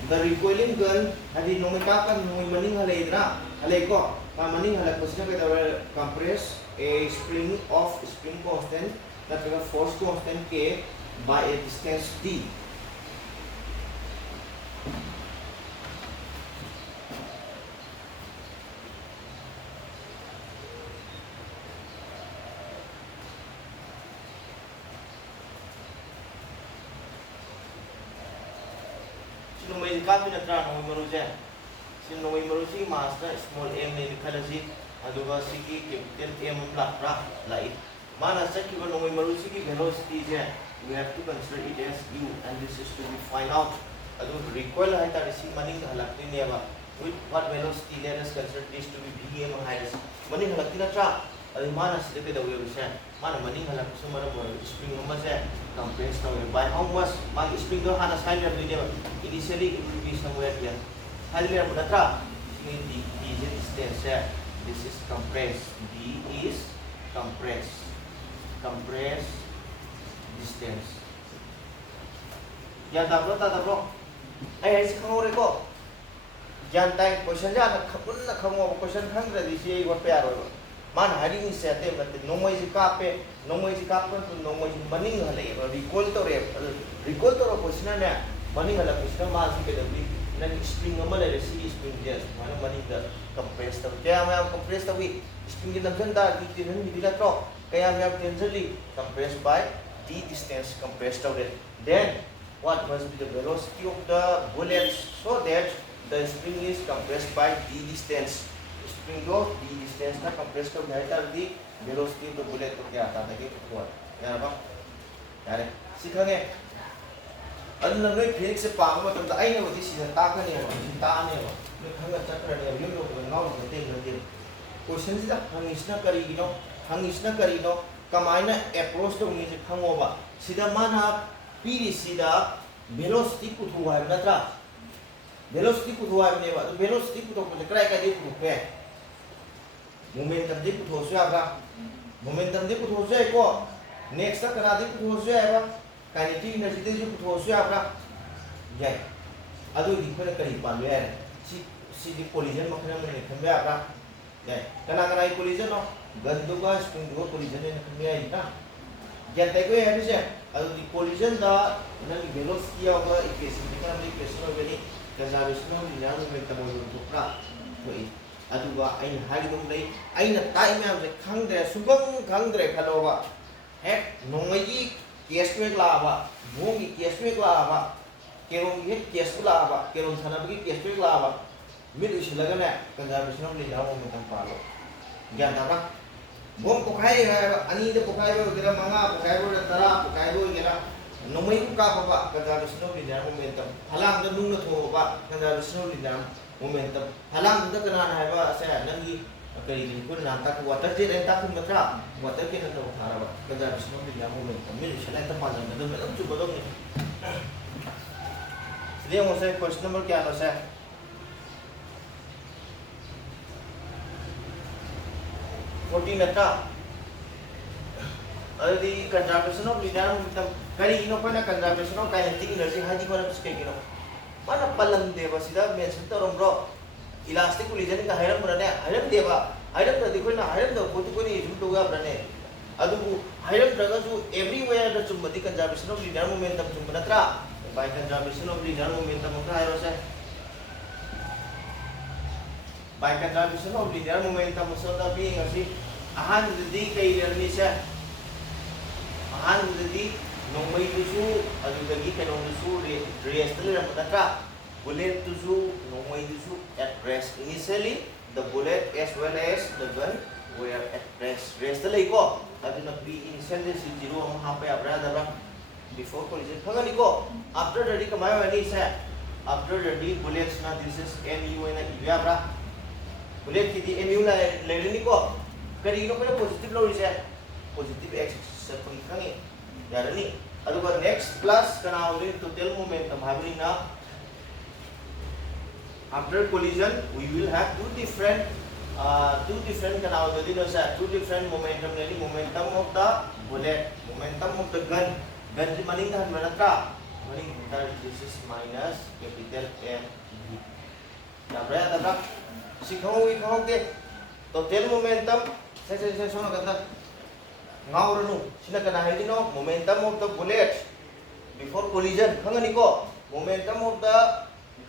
The recoiling gun hadi nongai kakan nongai maning halaidra halaiko ka maning halak pasna ke dawar compress a spring of spring constant that is force constant k by a distance d. Nomai kapi natra nomai maruja. Si nomai maruji master small m ni khalaji aduga siki capital M lakra lai. Mana sakiba nomai maruji ki velocity je. We have to consider it as u and this is to be find out. Adu recoil hai ta si maning halakti ne ba. With what velocity let us consider this to be v m highest. Maning halakti natra. Adu mana sidake dawe bisa. Mana maning halak sumara bor spring number se compressed by how much my spring do hana sign of the initially it will be somewhere here. Halmer Munatra in the distance. This is compressed. D is compressed. Compressed distance. Yan tablo. Ay kamo reko. Yan tay question ja na kamo question khang ra di si what pair ro. Man hari ni sete mat nomoi ji kape to nomoi maning hale recall to question na maning hala question ma si ke dabi na spring amal le si spring jas mana maning da compress to kaya may compress to wi spring ki damjan da di tin ni dila tro kaya may tensely compressed by d distance compressed to it. Then what must be the velocity of the bullet so that the spring is compressed by d distance. Spring go d distance na compressed to better the velocity of the bullet to kya aata है what यार बा यार सिखाने अदुन नोय physics से palm मतलब दा आइने बदि सिदा ताकने हो ताने हो नोय खंगा चक्रने हो यम लोग नाउ जते नदि क्वेश्चन सिदा हंगिसना करिनो कमाइना अप्रोच तो नि खंगोबा सिदा माना पीरी सिदा वेलोसिटी पुथु है नत्रा वेलोसिटी पुथु है नेबा वेलोसिटी पुथु को क्राइ का दे पुथु पे मोमेंटम दे पुथु सुयाबा मोमेंटम दे पुथु सुया को नेक्स्ट तक कना दे पुथु सुयाबा काइनेटिक एनर्जी दे पुथु सुयाबा याय अदु दिखने करी पालो यार सी दी कोलिजन मखना में खंबे आपा याय कना कोलिजन नो गंदुगा स्प्रिंग दो कोलिजन ने खंबे याय ना जानते को यार से अदु दी कोलिजन दा नन वेलोसिटी ऑफ इक्वेशन दिखना इक्वेशन ऑफ वेनी कंजर्वेशन ऑफ लिनियर मोमेंटम तो प्रा तो अदुगा आइन हागिदुम लई आइन ताइ मैम से खंगदे सुबंग खंगदे खलोबा हेक नोंगई केसवेक लाबा भूमि केसवेक लाबा केरों ये केसवेक लाबा केरों थानाबगी केसवेक लाबा मिड उछलगने कंजर्वेशन ऑफ लिनियर मोमेंटम पालो ज्ञान ताबा बोम पोखाई है अनि दे पोखाई बो गेरा मंगा पोखाई बो तरा पोखाई बो गेरा नोंगई का बाबा कंजर्वेशन ऑफ लिनियर मोमेंटम हलांग द नुंग थोबा conservation of linear momentum halang da kana na ba sa nangi kari ni kun na ta water jet en ta kun matra water ke na to thara ba kaza bisno ni ya momentum mi shala ta pa na da me chu bodong ni इसलिए मुझसे question number क्या है sir 14 nata adi conservation of linear momentum kari ino pa na conservation of kinetic energy haji ko na biske kino mana palam deba sida mention torom bro elastic collision ka hayram brane hayram deba hayram da dikho na hayram da ko ni jum to ga brane adu hayram daga su everywhere da chumbati conservation of linear momentum chumbatra by conservation of linear momentum ka hayro sa by conservation of linear momentum so da being asi ahan di kai ni sa ahan di नोंगई तुसु अदुगगी केनो तुसु rest ले रमता bullet तुसु नोंगई तुसु at rest initially the bullet as well as the gun were at rest ले को अदुना pre initial de 0 हम हा पे abra दबा before collision खगनी को after ready कमायो ani से after ready bullets na this is mu na इवे abra bullet की दी mu la लेनी को करी नो पे positive लो से positive x से कोई खंगे यारनी अदुगा next plus kana Holi total momentum having na after collision we will have two different kana Holi no sir two different momentum yani momentum of the bullet. Momentum of the gun. Gun di maning tahan manatra. Maning tahan this is minus capital M V. Dabra dabra. Sikhaw de. Total momentum. Saya sono kata. Ngauranu. Sina kana haidino momentum of the bullet before collision. Hangani ko. Momentum of the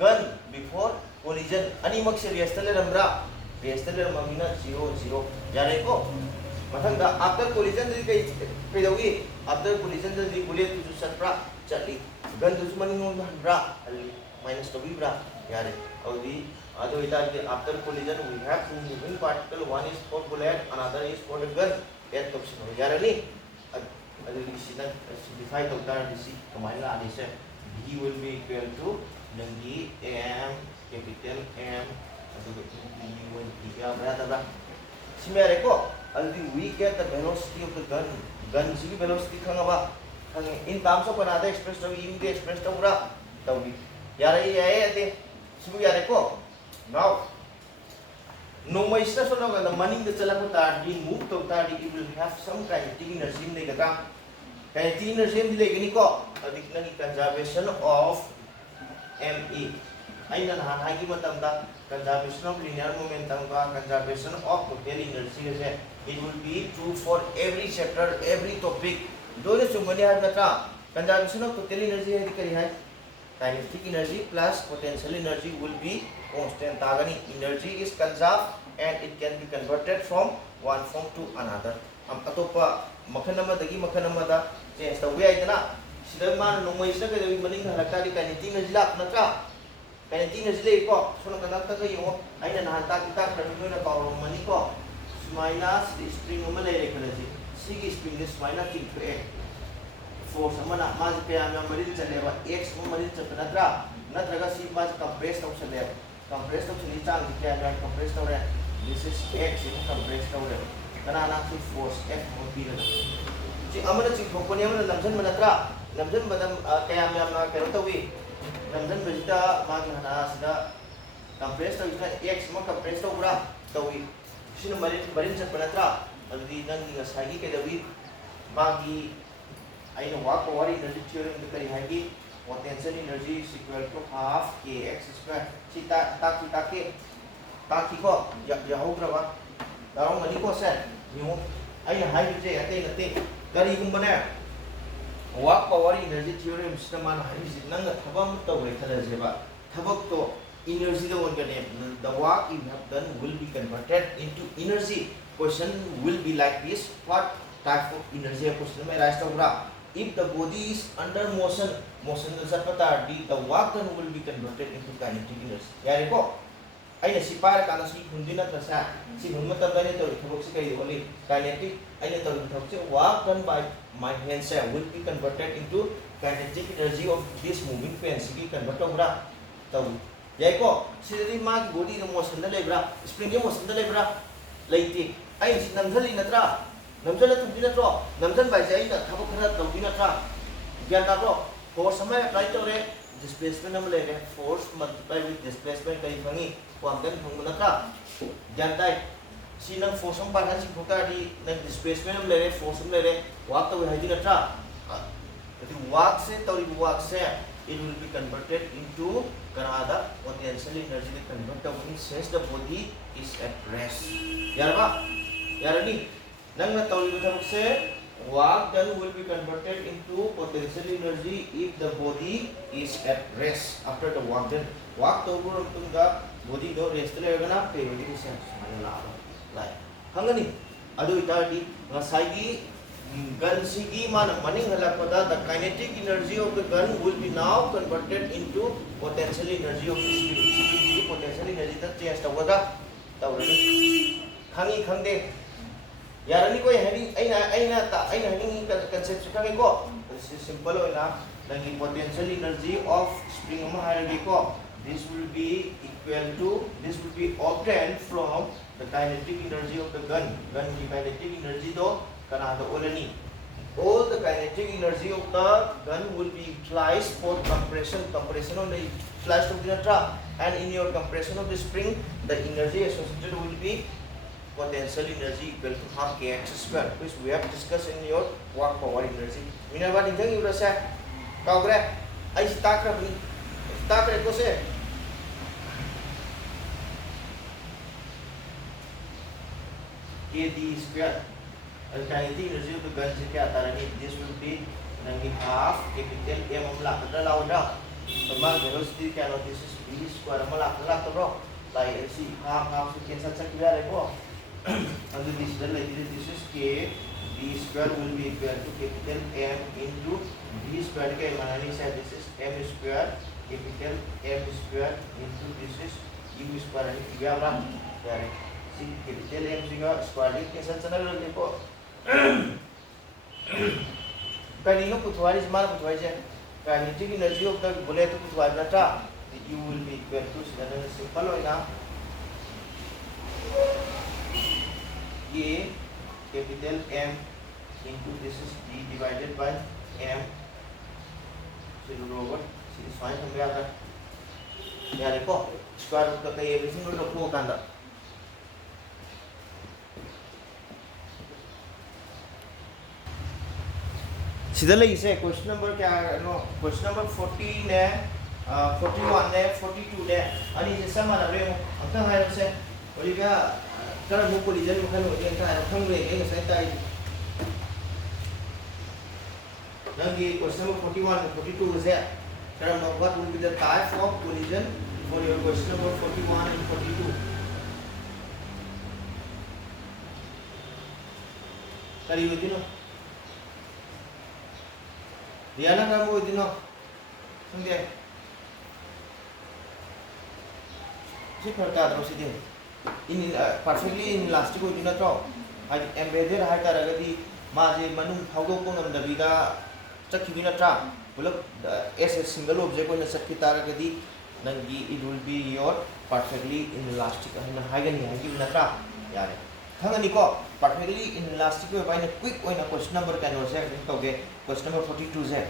gun before collision. Ani maksud restale rambra. Restale ramina 0 0. Jare ko. Mathangda after collision di kai dawi. After collision di bullet tu satpra chali. Gun tu maning bra minus to be bra. Jare. Audi ado ita after collision we have two moving particle. One is for bullet, another is for the gun. That option. Jare ni. Ado di sini simplify to tar di si kemarin lah di sini. B will be equal to Nanggi M capital M atau B will be berapa? Sebenarnya kok, already we get the velocity of the gun. Gun sih velocity kang apa? Kang in terms of another express tahu ini dia express tahu berapa? Tahu ni. Yare deh. Sebenarnya yare kok. Now, no more istilah soal kalau maning the cela ko tadi move to tadi it will have some kinetic energy ni kata. Kinetic energy ni lagi ni kok. Adik nani conservation of ME. Aina nahan hagi matamda conservation of linear momentum ka conservation of total energy se. It will be true for every chapter, every topic. Dono chumani har nata conservation of total energy hai dikari hai. Kinetic energy plus potential energy will be constant. Tagani energy is conserved and it can be converted from one form to another. Am atopa makhanama dagi makhanama da change tawi ai dana. Sida man nomoi sa kada maning halakta di kinetic energy lak natra. Kinetic energy le ko sono kana ta kayo ai na hanta kita kanu na ko mani ko minus the spring mo le energy. Sig spring is minus king to a force mana mas kaya am marin chaleba x mo marin chapnatra natraga si mas compress to chaleba compress to chali chang kaya am compress to re this is x in compress to re kana na si force f mo pila si amana si company amana namjan manatra namjan badam kaya am na kero to wi namjan bajita mag hana sida compress to x mo compress to bra to wi sino marin chapnatra aldi nang gi sagi ke dawi magi I know what power energy theorem dikari hai potential energy is equal to half kx square. Kita taki ko jauh berapa? Tahu mani ko sen. Yung ay hai je ate dari gumbana. What power energy theorem naman hai nang thabam to re khala jeba. Thabak to energy the one gane the work you have done will be converted into energy. Question will be like this: what type of energy question mein rise to bra? If the body is under motion the work done will be converted into kinetic energy. Yari ko, ay nasipar ka na si hindi na trasa. Si hindi matanda nito, itabok si kayo ulit. Kinetic, ay nito, itabok si work done by my hands will be converted into kinetic energy of this moving pen. Sige, convert ko bra. Tahu. Yari ko, si rin mga body ng motion na lebra, spring yung motion na lebra, laiti. Ay, namsali na tra. Namjan tu dina tro, namjan bai jai na thabo khara tau dina tra. Gyan na tro, force samay apply to re, displacement nam le re, force multiply with displacement kai phangi, quantum phang na tra. Gyan dai, sinang force sam parhan si phota di nang displacement nam le re, force nam le re, walk to hai dina tra. Jadi walk se tau walk se, it will be converted into kanada potential energy the converter when says the body is at rest. Yarba, yarani. Nang natawi ko se work done will be converted into potential energy if the body is at rest after the work done. Work to go tungga body do rest le gana pe body se samala lai. Hangani adu itadi ngasai gun sigi man maning halapada the kinetic energy of the gun will be now converted into potential energy of the spring. Potential energy ta change tawada tawrani khangi khangde yarani ko having aina having concept kami ko simple na nang potential energy of spring mo haragi ko this will be obtained from the kinetic energy of the gun kinetic energy do kana do olani all the kinetic energy of the gun will be utilized for compression on the flash of the tra and in your compression of the spring the energy associated will be potential energy equal to half kx square, which we have discussed in your work power energy. Minerva dingdang yura se kau kre ai start ko se kd square kinetic energy of the gun se kya tarani, this will be nangi half capital M amla lauda sama velocity kya no, this is v square amla bro like see half so cancel sak kya re ko under this this is k d square will be equal to capital M into d square ke manani se this is M square capital M square into this is u square ani kya bra see capital M square ke cancel chana le ko kanino putwari smart putwari je kinetic energy of the bullet putwari nata u will be equal to simple hoina a capital M into this is d divided by M so over so this fine हम याद यार देखो square root का ये everything को रखो कांदा सीधा ले इसे क्वेश्चन नंबर क्या नो क्वेश्चन नंबर 14 है 41 है 42 है अनि जैसा माना रे अंका है से और क्या कर मु कोलिजन मखन हो गया का थंग रे के से ताई नंगी क्वेश्चन नंबर 41 42 से कर what will be the type of collision for your question number 41 and 42 करी हुई थी ना Diana kamu itu no, sungguh. Si perkara terus ini, ini perfectly inelastic itu na tro. Hai embedded hai cara gadi, masih manung haugo pun am dabiga cak kini na tra. Boleh as a single object pun cak kita gadi, nanti it will be your perfectly inelastic. Hai gani hai gini na tra, ya. Thang ni ko perfectly inelastic way by na quick way na question number can no se to ge question number 42 se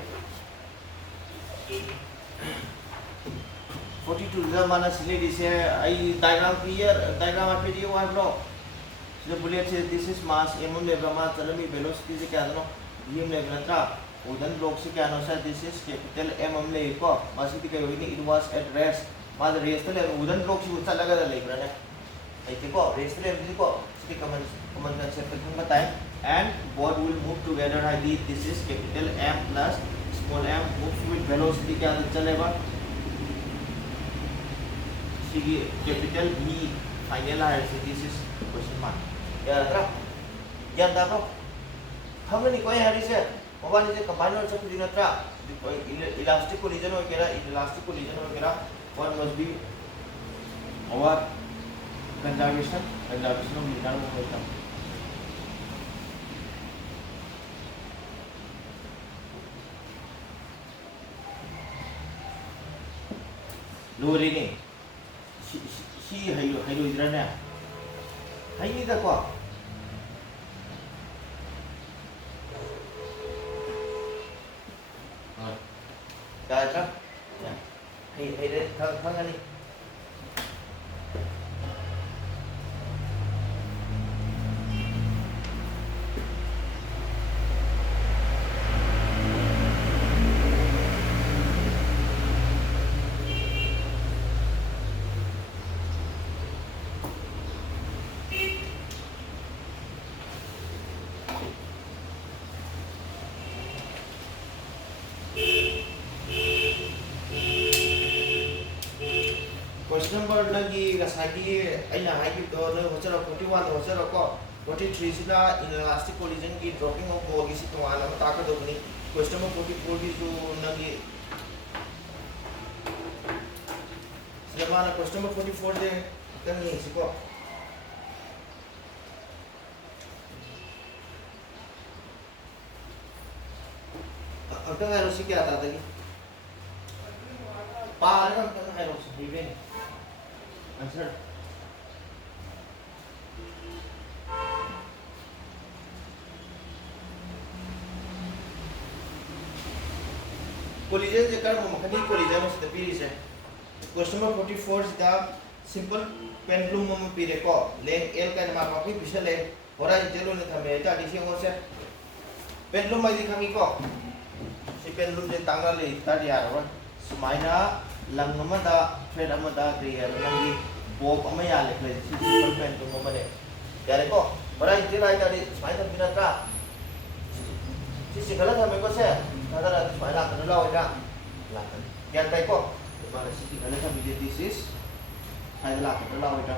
42 da mana sile dise ai diagram clear diagram ape diyo wa bro the bullet says this is mass m level mass chalami velocity se kya no m level tra udan block se kya no sir this is capital m le ko masiti ke hoini it was at rest mas rest le udan block se utsa laga le brane ai ke ko rest le ko common concept को बताएं and both will move together है this is capital M plus small m moves with velocity क्या चलेगा सी capital B final है this is question mark ya था हमने कोई हरी से मोबाइल से कंबाइन और सब दिन था इलास्टिक कोलिजन वगैरह one must be our conservation of mineral momentum. Lori ni, si hayu idran ya, hayu ni tak kuat. Dah tak? Ya, hayu thang ni. Question number lagi kasagi aina hagi to no hochara 41 hochara ko 43 sida inelastic collision ki dropping of ball isi to ana ta ka do ni question number 44 ki jo nagi semana question number 44 de kan ni si ko angka harus si kya ta tadi pa kan harus even answer collision je kar mo makhani collision se tapiri se question number 44 is the simple pendulum mo pire ko length L ka ma pa pi bisale horizontal ne thame ta di singo se pendulum mai di khangi ko si pendulum je tangna le ta dia ro sumaina lang amada thread amada kriya langi bob amaya le si simple pendulum mo ne yare ko horizontal ai ta di sumaina bina ka si kala thame ko se ada sumaina ka lo ida la yan tai ko ba si kala thame this is hai la ka lo ida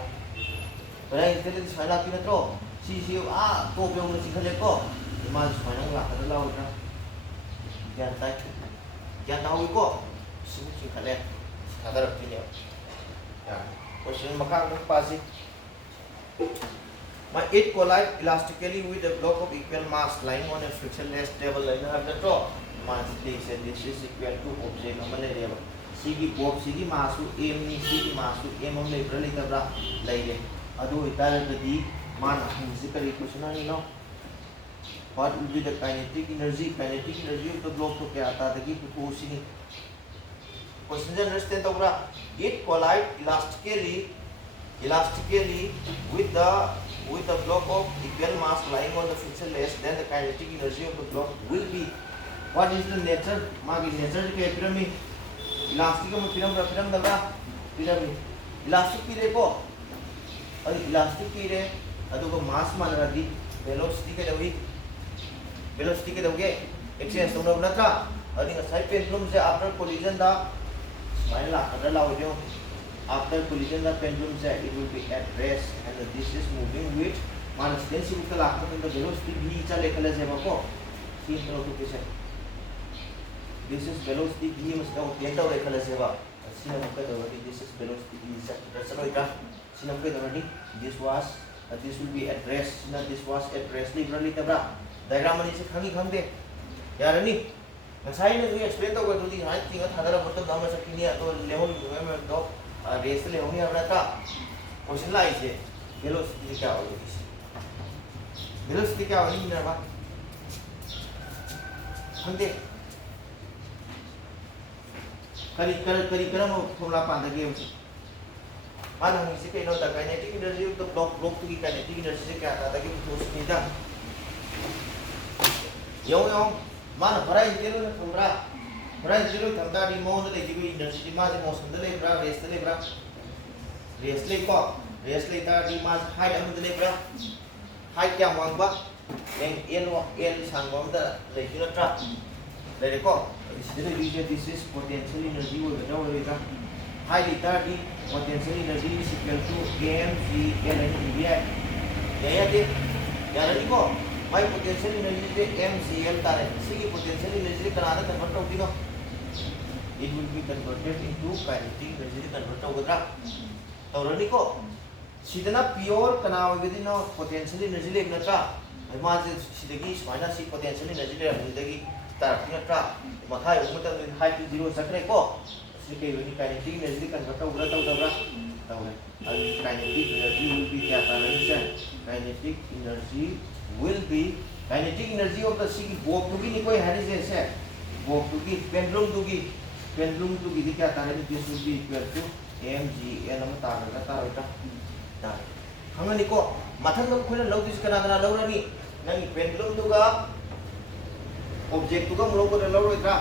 horizontal di sumaina pina tro si to byong si khale ko ma sumaina la ka lo ida yan tai yan tahu ko si khale ada artinya ya question maka pasi it collide elastically with a block of equal mass lying on a frictionless table line have the draw mass this and this is equal to object amane level sigi bob sigi massu m ni sigi massu m am level letabra leile adu itara gadi man physical equation ani no what will be the kinetic energy of the block to kya aata dagi to sini question understand tabra it collide elastically with the block of equal mass lying on the frictionless, then the kinetic energy of the block will be. What is the nature? Magi nature के pyramid elastic में pyramid दबा pyramid elastic की रे को और elastic की रे अदो को mass मान रहा दी velocity के दोगे exchange तो ना था और इनका side pendulum से after collision दा smile ला कर ला हो जो after collision the pendulum set it will be at rest and this is moving with minus then si ukta lakta the velocity v chale kala je ko si notification this is velocity v must go data re kala je ba si na ko do this is velocity v set that's right ka si na ko do this will be at rest na this was at rest literally tabra diagram ni se khang de yar ni ngasai ne explain to ko do di hai tinga thadara botam dam sa kini to level me do रेस ले होंगे अपना था question लाई से velocity क्या होगी velocity क्या होगी मेरा बात हम देख करी करम फॉर्मूला पांदा गेम से मान हम इसे कहीं नोटा काइनेटिक एनर्जी तो ब्लॉक की काइनेटिक एनर्जी से क्या आता था कि फोर्स नहीं था यो मान भरा इतने लोग formula zero thằng ta đi môn để chỉ bị energy mà chỉ một phần lên ra rest lên ta đi mà hai đâm lên ra hai trăm vàng quá nên yên sang vàng ta lấy cho nó ra đây có this is potential energy của cái đâu đây ra hai liter đi potential energy is equal to mg L vậy đi giờ đây có my potential energy पे mgl तारे इसी की potential energy करा दे convert होती ना it will be converted into kinetic energy convert होगा तो runny को सीधना pure कना होगी ना potential energy ले ना ट्रा हमारे से सीधगी स्माइना सी potential energy ले हम सीधगी तारती ना ट्रा मथा है उसमें तो high to zero सकरे को इसलिए वही kinetic energy convert होगा तो kinetic energy will be क्या था ना kinetic energy of the sea bob to की कोई है नहीं जैसे bob to की pendulum to की क्या था ना this will be equal to mg हम तार हमें निको मथन तो कोई ना लोग जिसका ना लोग नहीं pendulum तो का object तो का लोग को लोग इतना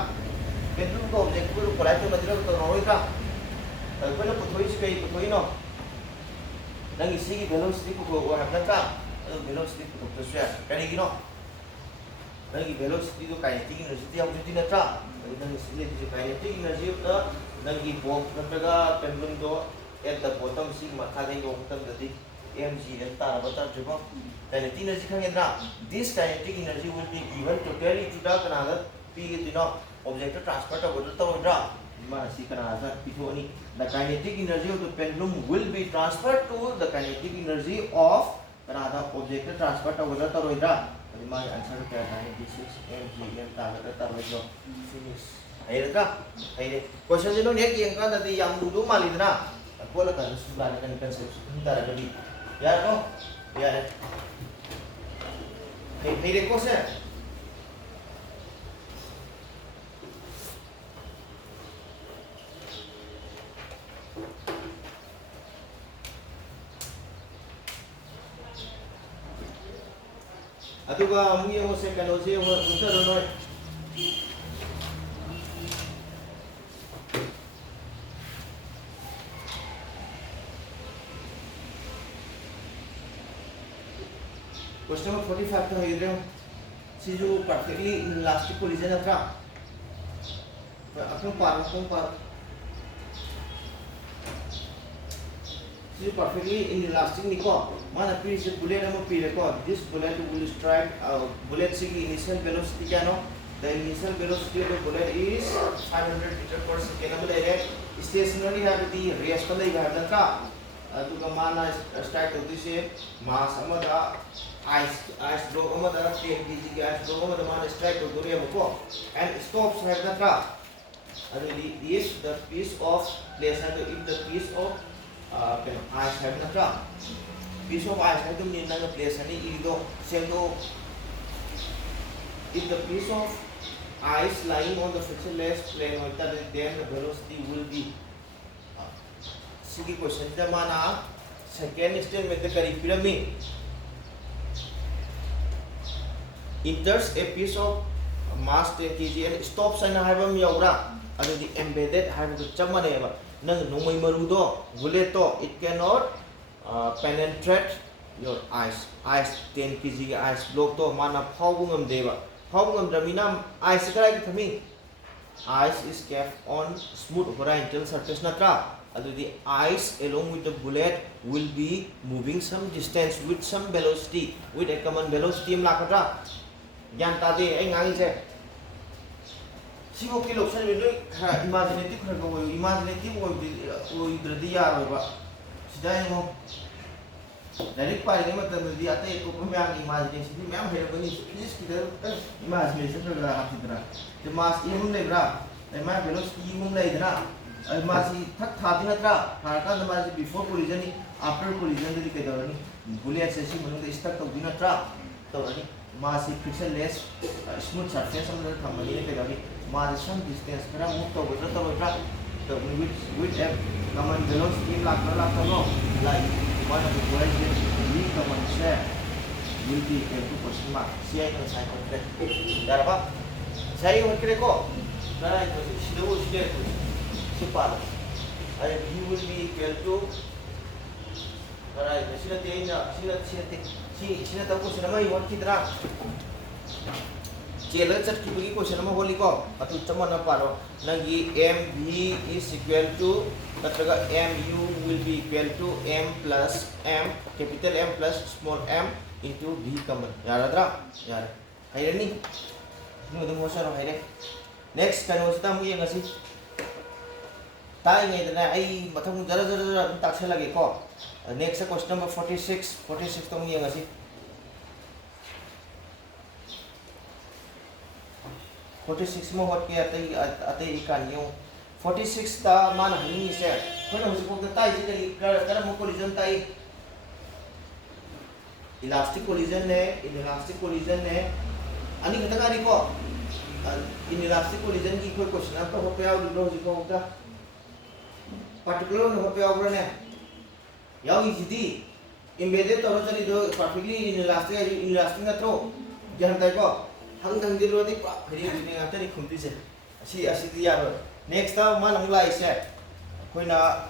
pendulum का object को कोलाई तो मतलब तो लोग इतना कोई ना पुथोई नो नहीं इसी की velocity को वो है ना velocity को तो स्वेर करेगी नो नहीं velocity तो kinetic energy हम जो तीन ट्रा नहीं इसलिए जो kinetic energy तो नहीं bob नटगा pendulum तो at the bottom सी मथा दे वो तब जल्दी mg delta बता जो kinetic energy खाएंगे ना this kinetic energy will be given totally to the Kannada p के दिनों object transfer तो बदलता हो रहा masih kena ini the kinetic energy of the pendulum will be transferred to the kinetic energy of another object transfer to whether to ida jadi my answer kaya tadi this is mg yang tahu finish akhirnya akhirnya question ini nih yang kan tadi yang dulu malin na aku lah kan sudah kan konsep bentar tadi ya no ya akhirnya question अदुगा अमुक ये से कनोसे उतर नोय question number 45 तो है इधर सीजू perfectly elastic collision अथरा अपन पार सीजू परफेक्टली इलास्टिक निको माना पी से बुलेट हम पी रेको this bullet will strike bullet से इनिशियल वेलोसिटी क्या no the initial velocity of the bullet is 500 meter पर सेकंड हम ले रहे स्टेशनरी है दी रेस पर ले है का अदुगा माना स्ट्राइक होती से मास अमदा ice block amada 10 kg के ice block amada man strike to do ko and stops have the car and is the piece of place and if the piece of ice have the car piece of ice have the mean the place and ido sendo if the piece of ice lying on the frictionless plane or that then the velocity will be sigi question the mana second statement the kari pyramid enters a piece of mass 10 kg and stops and have a yaura and the embedded have the chamaneva nang nomai marudo buleto it cannot penetrate your ice 10 kg ice block to mana phawungam deva phawungam ramina ice kara ki thami ice is kept on smooth horizontal surface natra adu the ice along with the bullet will be moving some distance with some velocity with a common velocity am lakatra ज्ञान तादे ऐ ngangi se sigo ki option me doi khara imaginative khara go imaginative o idradi yar hoba sida mo direct pari ne matam di ate ko me ang imagination di mem here bani please ki dar imagination khara apidra the mass imum le bra ai ma velocity imum le dra ai ma si thak thadi hatra harka na ma si before collision after collision di ke darani bullet se si manu stuck to dinatra to ani मासी frictionless smooth surface हम थम्बनी ने कदमी मासी some distance करा move तो बजरा तो with a common velocity लाख नो like one of the question we common say will be equal to question mark si ay kan sai kon dara ba sai ho kre ko dara ko sido sido si pala ay v will be equal to dara ko sila te ina sila sini tahu question nama iwan kidra chela chat ki bagi question nama holi ko atu chama na paro nagi mv is equal to kataga mu will be equal to m plus m capital M plus small m into v common yaradra yar haire ni nu de mo saro haire next kan wasta mu yang asi tai ngai dana ai mathang jara tak se lage ko next question number 46 to yang asi 46 mo hot ke ate ikan yung 46 ta mana hani se kono husi ko tai je kara mo collision tai elastic collision ne inelastic collision ne ani kata kari ko inelastic collision ki koi question to ho pe au lo ji ko ta particular no ho pe au ne yaw idi embedded to tari do perfectly inelastic na thro jahan tai ko hang dang di ro di pa phiri ni nga tari khumti se asi di ya ro next ta man ang lai se koi na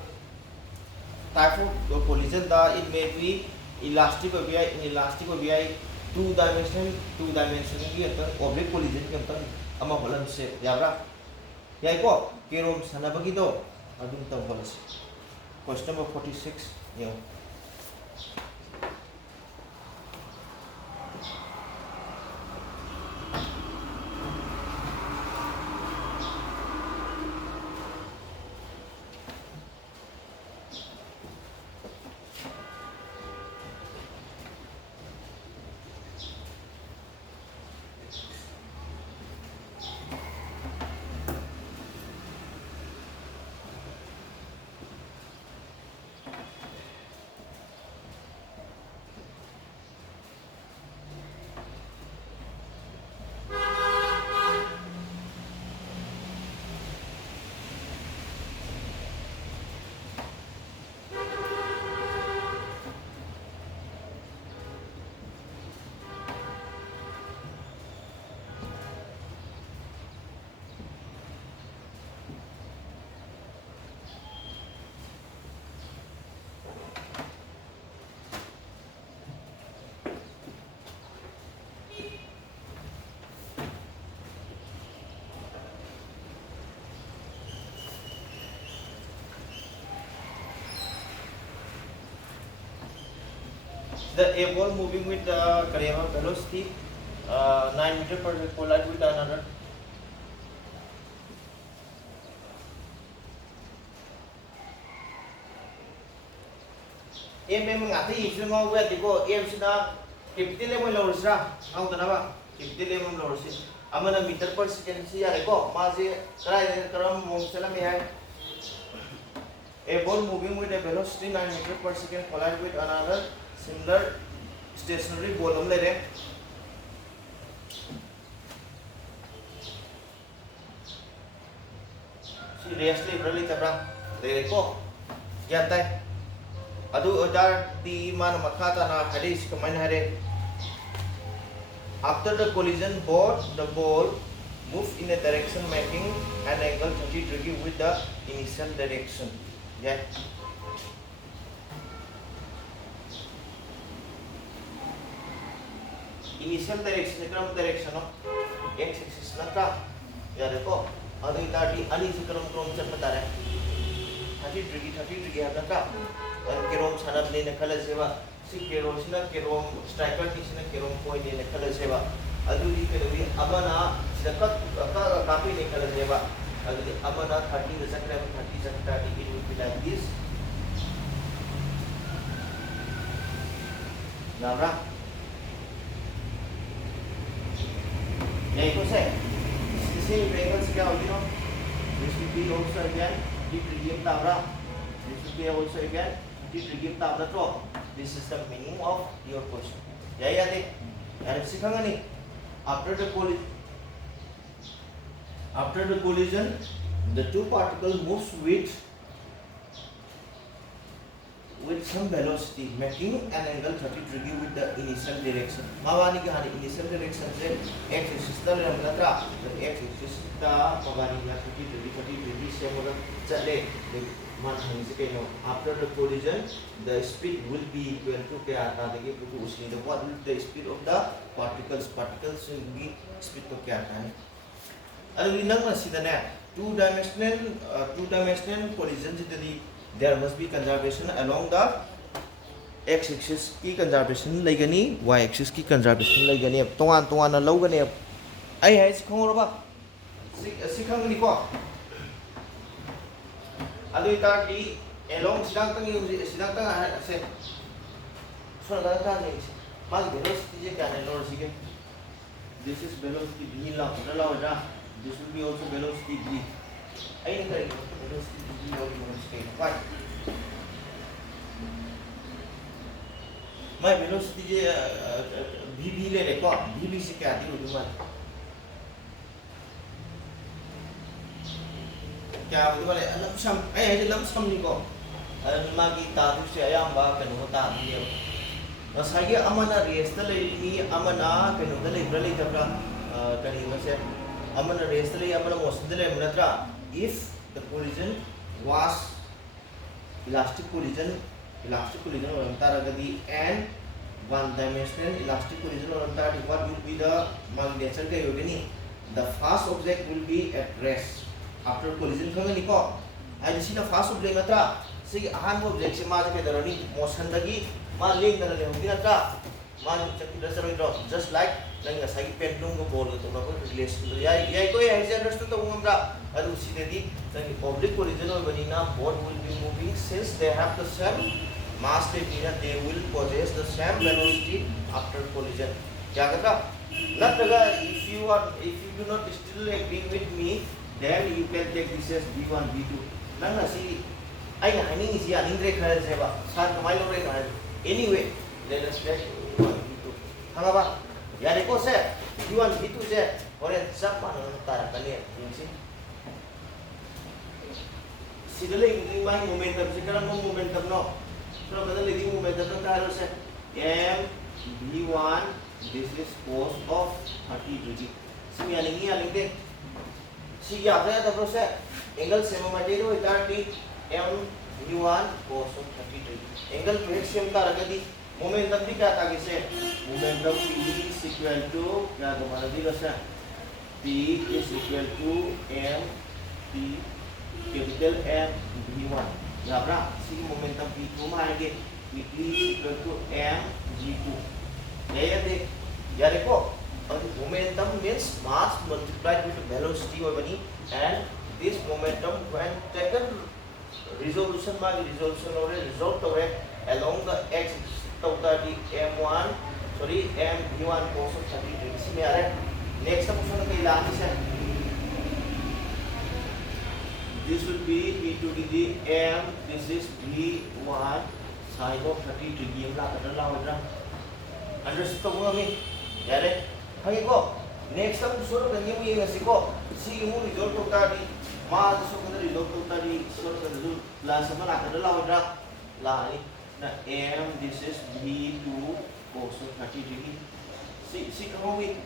type of collision da it may be elastic or bi inelastic or bi two dimension ki anta oblique collision ki anta ama holam se yabra yai ko kerom sanabagi do adum ta holas question number 46 yo The a ball moving with velocity 9 meter per second collide with another. M ngati isu ngau ga tiko M sina capital M lo rusra ngau ta ba capital M lo rusi amana meter per second si ya ko ma je krai karam mong sala me hai. A ball moving with a velocity 9 meter per second collide with another similar stationary ball हम ले रहे हैं. Seriously really tabra ले को क्या होता है अदु उधर ती मान मखाता ना हरीश कमाइन हरे. After the collision the ball moves in a direction making an angle 30 degree with the initial direction. Yeah. Initial direction क्रम direction हो x axis नक्का या देखो अदु इताटी अनी से क्रम चल पता रहे 30 degree है नक्का और केरोम सानब ने नकल सेवा सी केरोम सिना केरोम स्ट्राइकर की सिना केरोम पॉइंट ने नकल सेवा अदु दी के भी अबना सिना काफी नकल सेवा अदु दी अबना 30 सकरे 30 सकता it will be like this. Nabra ya itu saya di sini angle क्या होगी ना this will be also again it will give tabra this will be also again it will give tabra तो this is the meaning of your question ya ya deh यार सीखेंगे नहीं after the collision the two particles moves with some velocity making an angle 30 degree with the initial direction. Mawani के हानि initial direction से x axis तल रहा था तो x axis ता मावानी का 30 degree से मतलब चले मान हम से कहीं after the collision the speed will be equal to क्या आता है देखिए क्योंकि उसने तो what will the speed of the particles will be speed तो क्या आता है अरे विनंग ना सीधा ना two dimensional collision जितनी there must be conservation along the x axis की conservation लगनी y axis की conservation लगनी अब तोआन ना लोगने अब आई है सिखाऊँ रोबा सिखाऊँगी को अदु इता की along sidang tengah से सुना था नहीं माल velocity जे क्या है लोड सीखे this is velocity v La this will be also velocity v आई नहीं करेंगे velocity v और velocity y मैं velocity जे v ले ले को v से क्या आती है क्या होती वाले लमसम ऐसे लमसम नहीं को मागी तादु से आयाम बा कनो तादु ये नसागे अमना रेस्ट ले नी अमना कनो दले ब्रले जबरा कनी मसे अमना रेस्ट ले अमना मोसन दले मनत्रा if the collision was elastic collision और अंतर अगदी and one dimensional elastic collision और अंतर what will be the magnitude के योगनी the fast object will be at rest after collision खंगे निको आई जिसी ना fast object नत्रा सी आहान object से मार के दरनी motion लगी मार लिंक दरने होगी नत्रा मार चक्की दरसर इधर just like नंगा साइड pendulum को बोल तो ना कोई relation या कोई ऐसे understood तो वो हमरा अदु सीधे दी नंगी oblique collision और बनी ना both will be moving since they have the same mass they will possess the same velocity after collision क्या कहता नत्रा if you do not still agree with me then you can take this as v1 v2 nang si ai na ini si aning re khare se ba san mai lo re na anyway let us take v1 v2 hanga ba ya re ko se v1 v2 se ore sab ma no tara kali ini si dele ini mai momentum sekarang mau momentum no so kada lagi momentum no karo se m v1 this is cos of 30 degree si aling deh si याद है तो process angle same material हो इधर T m v1 cos of 30 degree angle वेग same था रखती momentum भी क्या था किसे momentum p is equal to क्या तुम्हारा दी कैसे p is equal to m p capital M v1 याद रहा सी मोमेंटम p तुम आएंगे it is equal to mg2. Yare ko. Momentum means mass multiplied with velocity and this momentum when taken resolution result along the x m1 m v1 cos of 30 degrees. Next this will be e to the m, this is v1 sine of 30 degree. Understood? Yare hagi ko next time solo kan yung asiko si mo result to tadi ma so kan result to tadi solo kan result la sama la kan la wadra la ni na m, this is v2 cos 30 degree si kan wi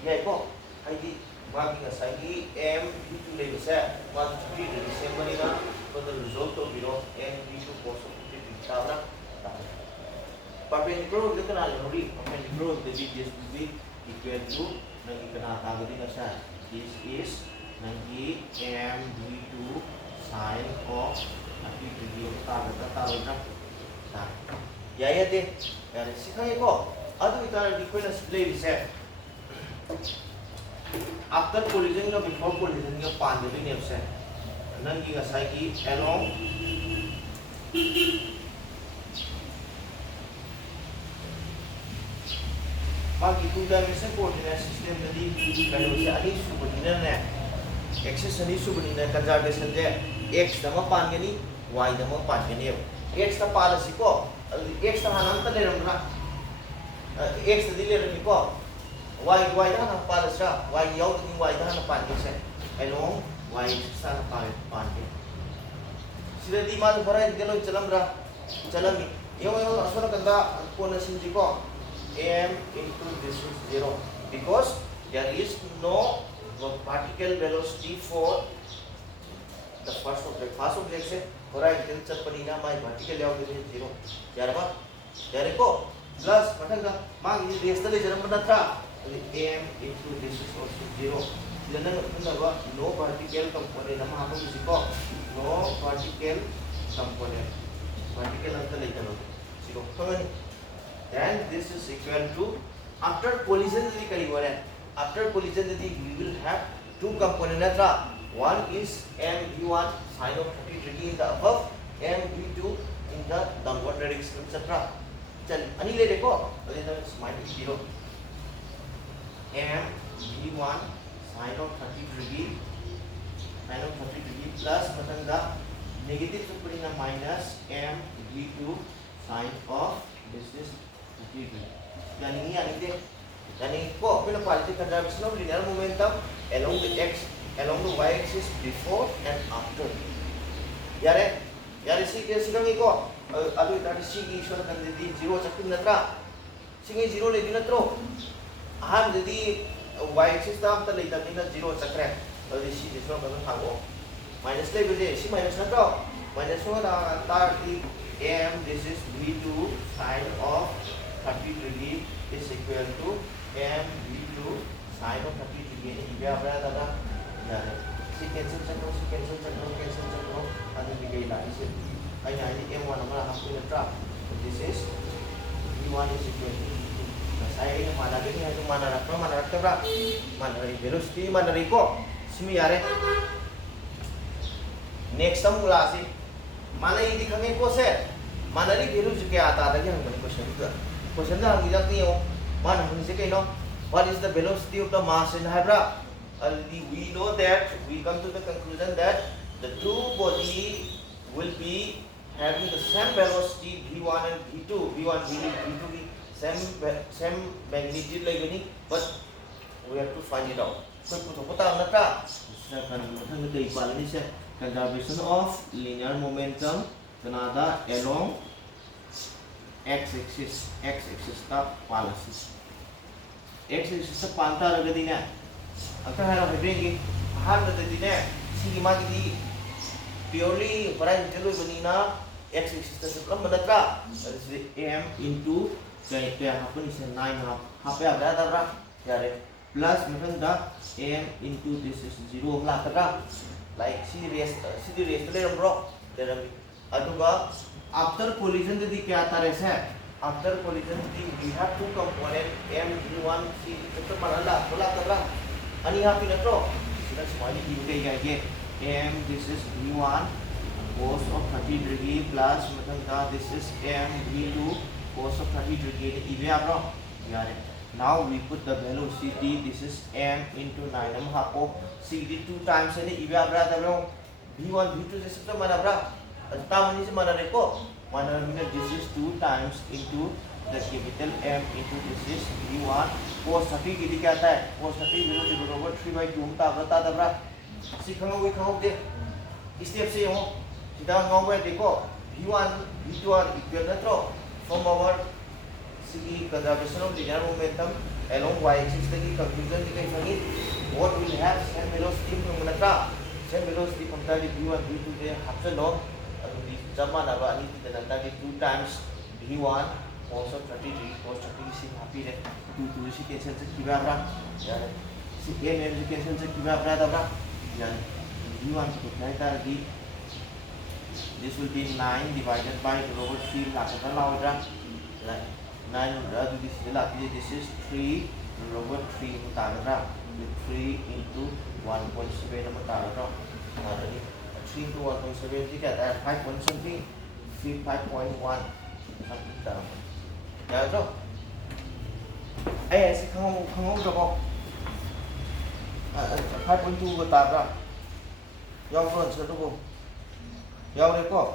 ya ko hagi ma ki sa gi m v2 le bisa ma 30 degree same bani na so the result to biro m v2 cos 30 degree tabra perpendicular dengan aluri perpendicular jadi this will be equal to nanti kena tagih nasa this is nanti m v2 sine of 30 degree taruh nah ya deh ya sekarang itu aduh kita display bisa after collision atau before collision yang panjang ini bisa nanti nggak saya along bagi two-dimensional coordinate system tadi kalau saya ini subordinate axis ini subordinate conservation je x nama pan gini y nama pan gini x ta policy ko x ta hanam ta le ramra x ta dile ram ko y ta hanam policy y yaw ta y ta hanam pan gini along y sa na pan gini sila di mal farai gelo chalam ni yo asona kanda ko na sinji ko m into this is 0 because there is no particle velocity for the first object se horizontal chapani na my particle velocity is 0 yare ko plus patanga mang is race le jaram na tha m into this is also 0 then no particle component na ma ko no particle component particle anta le jalo 0 then this is equal to after collision after collision we will have two components. One is mv1 sine of 30 degree in the above, mv2 in the downward direction, etc. चल अनि ले देखो अरे तो minus 0 mv1 sine of 30 degree plus matanga negative to put in a minus mv2 sine of this is yani ko pila quality conservation of linear momentum along the y axis before and after yare si kami ko alu tadi si isor kan di 0 chakin natra singi 0 le dinatro aham jadi y axis tam ta le ta dina 0 chakra adi si isor kan thago minus le bide si minus natro minus so ta di m, this is v2 sine of 30 degree is equal to m v2 sine of 30 degree ini dia berapa tadi ya si cancel ada tiga lagi sih hanya ini m1 nama aku letra this is v1 is equal to nah saya ini mana rakta berapa mana velocity mana riko simi yare next time mulai sih mana ini kami kose mana ni value juga आता था कि हम question दा हम जाते हैं mana हम से कहीं what is the velocity of the mass in hydra we know that we come to the conclusion that the two body will be having the same velocity v1 and v2 v2 की same magnitude like ini but we have to find it out so कुछ पता है ना क्या kan kay pala ni siya conservation of linear momentum kanada along x-axis ta policy x-axis sa panta raga din na aka hara hedingi ahar na din na sige magidi purely horizontal banina x-axis ta sa manatra m into kaya hapon is 9 half ya berapa yare plus matanda m into this is 0 la tara like si raise to le bro there aduga after collision the kya tare se after collision we have two component m v1 c to manala bola tabra ani ha pinatro that's why you get m this is v1 cos of 30 degree plus matanga this is m v2 cos of 30 degree ibe abro yare now we put the velocity this is m into 9 am hapo cd 2 times ani ibe abra tabro v1 v2 this to manabra tamani se manare ko manare this is 2 times into the capital M into this is v1 cos 30 की क्या आता है cos 30 विरुद्ध बराबर 3/2 हम ताबरता दबरा सिखाओ वे खाओ दे step से हो सीधा गाँव में देखो v1 v2 are equal नत्रो from our C conservation of linear momentum along y axis की conclusion की कहीं fungi what will have same velocity from नत्रा same velocity from that v1 v2 के हाथ लो अभी जमा ना बानी की नत्रा की 2 times v1 cos of 30 degree cos 30 से happy है 2 से कैंसिल से कितना बरा यार से m से कैंसिल से कितना बरा दबरा यार v1 को क्या था कि this will be 9 divided by over 3 लाखों लाओ 9 rather this this is 3 over 3 मुताबिक 3 into 1.7 मुताबिक 3 into 1.7 जी क्या था 5 point something 5.1 something था ya bro si không được không 5.2 của tạp ra giao luôn sơ đúng không giao đây có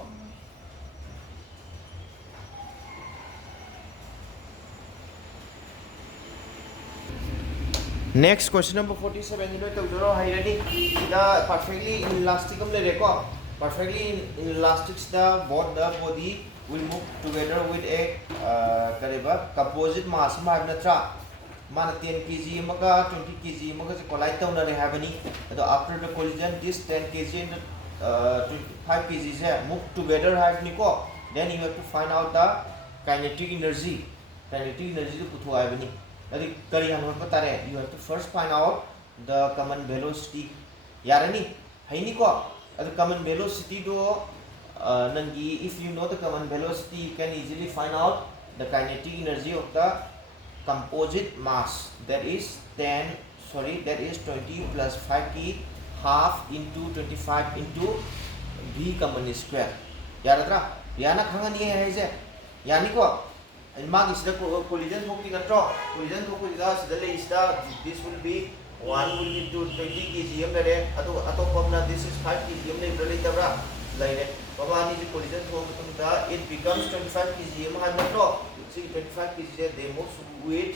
next question number 47 you know to zero high ready the perfectly inelastic le rekho perfectly inelastic the both the body will move together with a composite mass natra mana 10 kg maga 20 kg maga collide tawna re habani ado after the collision this 10 kg and 25 kg is move together habani ko then you have to find out the kinetic energy to puthu habani adi kari han patare you have to first find out the common velocity yarani haini ko adu common velocity do nangi if you know the common velocity you can easily find out the kinetic energy of the composite mass that is 20 plus 5 की half into 25 into v common square यारद्रा याना खंगनी है जे यानी को माग इसदा collision होती नत्रो collision को इदा सिदले इसदा this will be 1 will be to 20 kg मेरे अतो पमना this is 5 kg ने रले तबरा लाइने Pamani the collision from it becomes 25 kg हम नत्रो see 25 kg they move with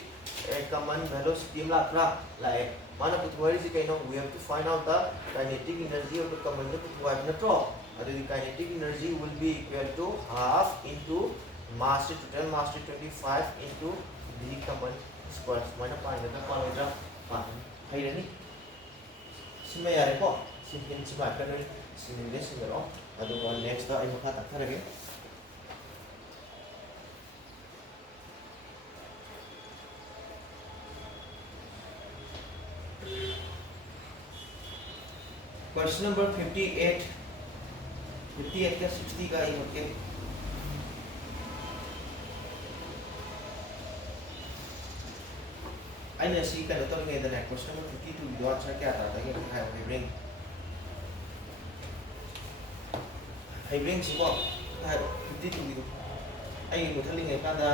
a common velocity latra like mana putwari se kaino we have to find out the kinetic energy of the common putwari natro the kinetic energy will be equal to half into mass total mass 25 into the common square mana find the parameter hai ni sima yare ko simple sima kan simile simero adu next ay makha takharage Question number 58 58 का 60 का ही होके I see का तो नहीं इधर है question number 52 जो अच्छा क्या आता है कि high bring sih kok 52 gitu ai một thằng linh cái da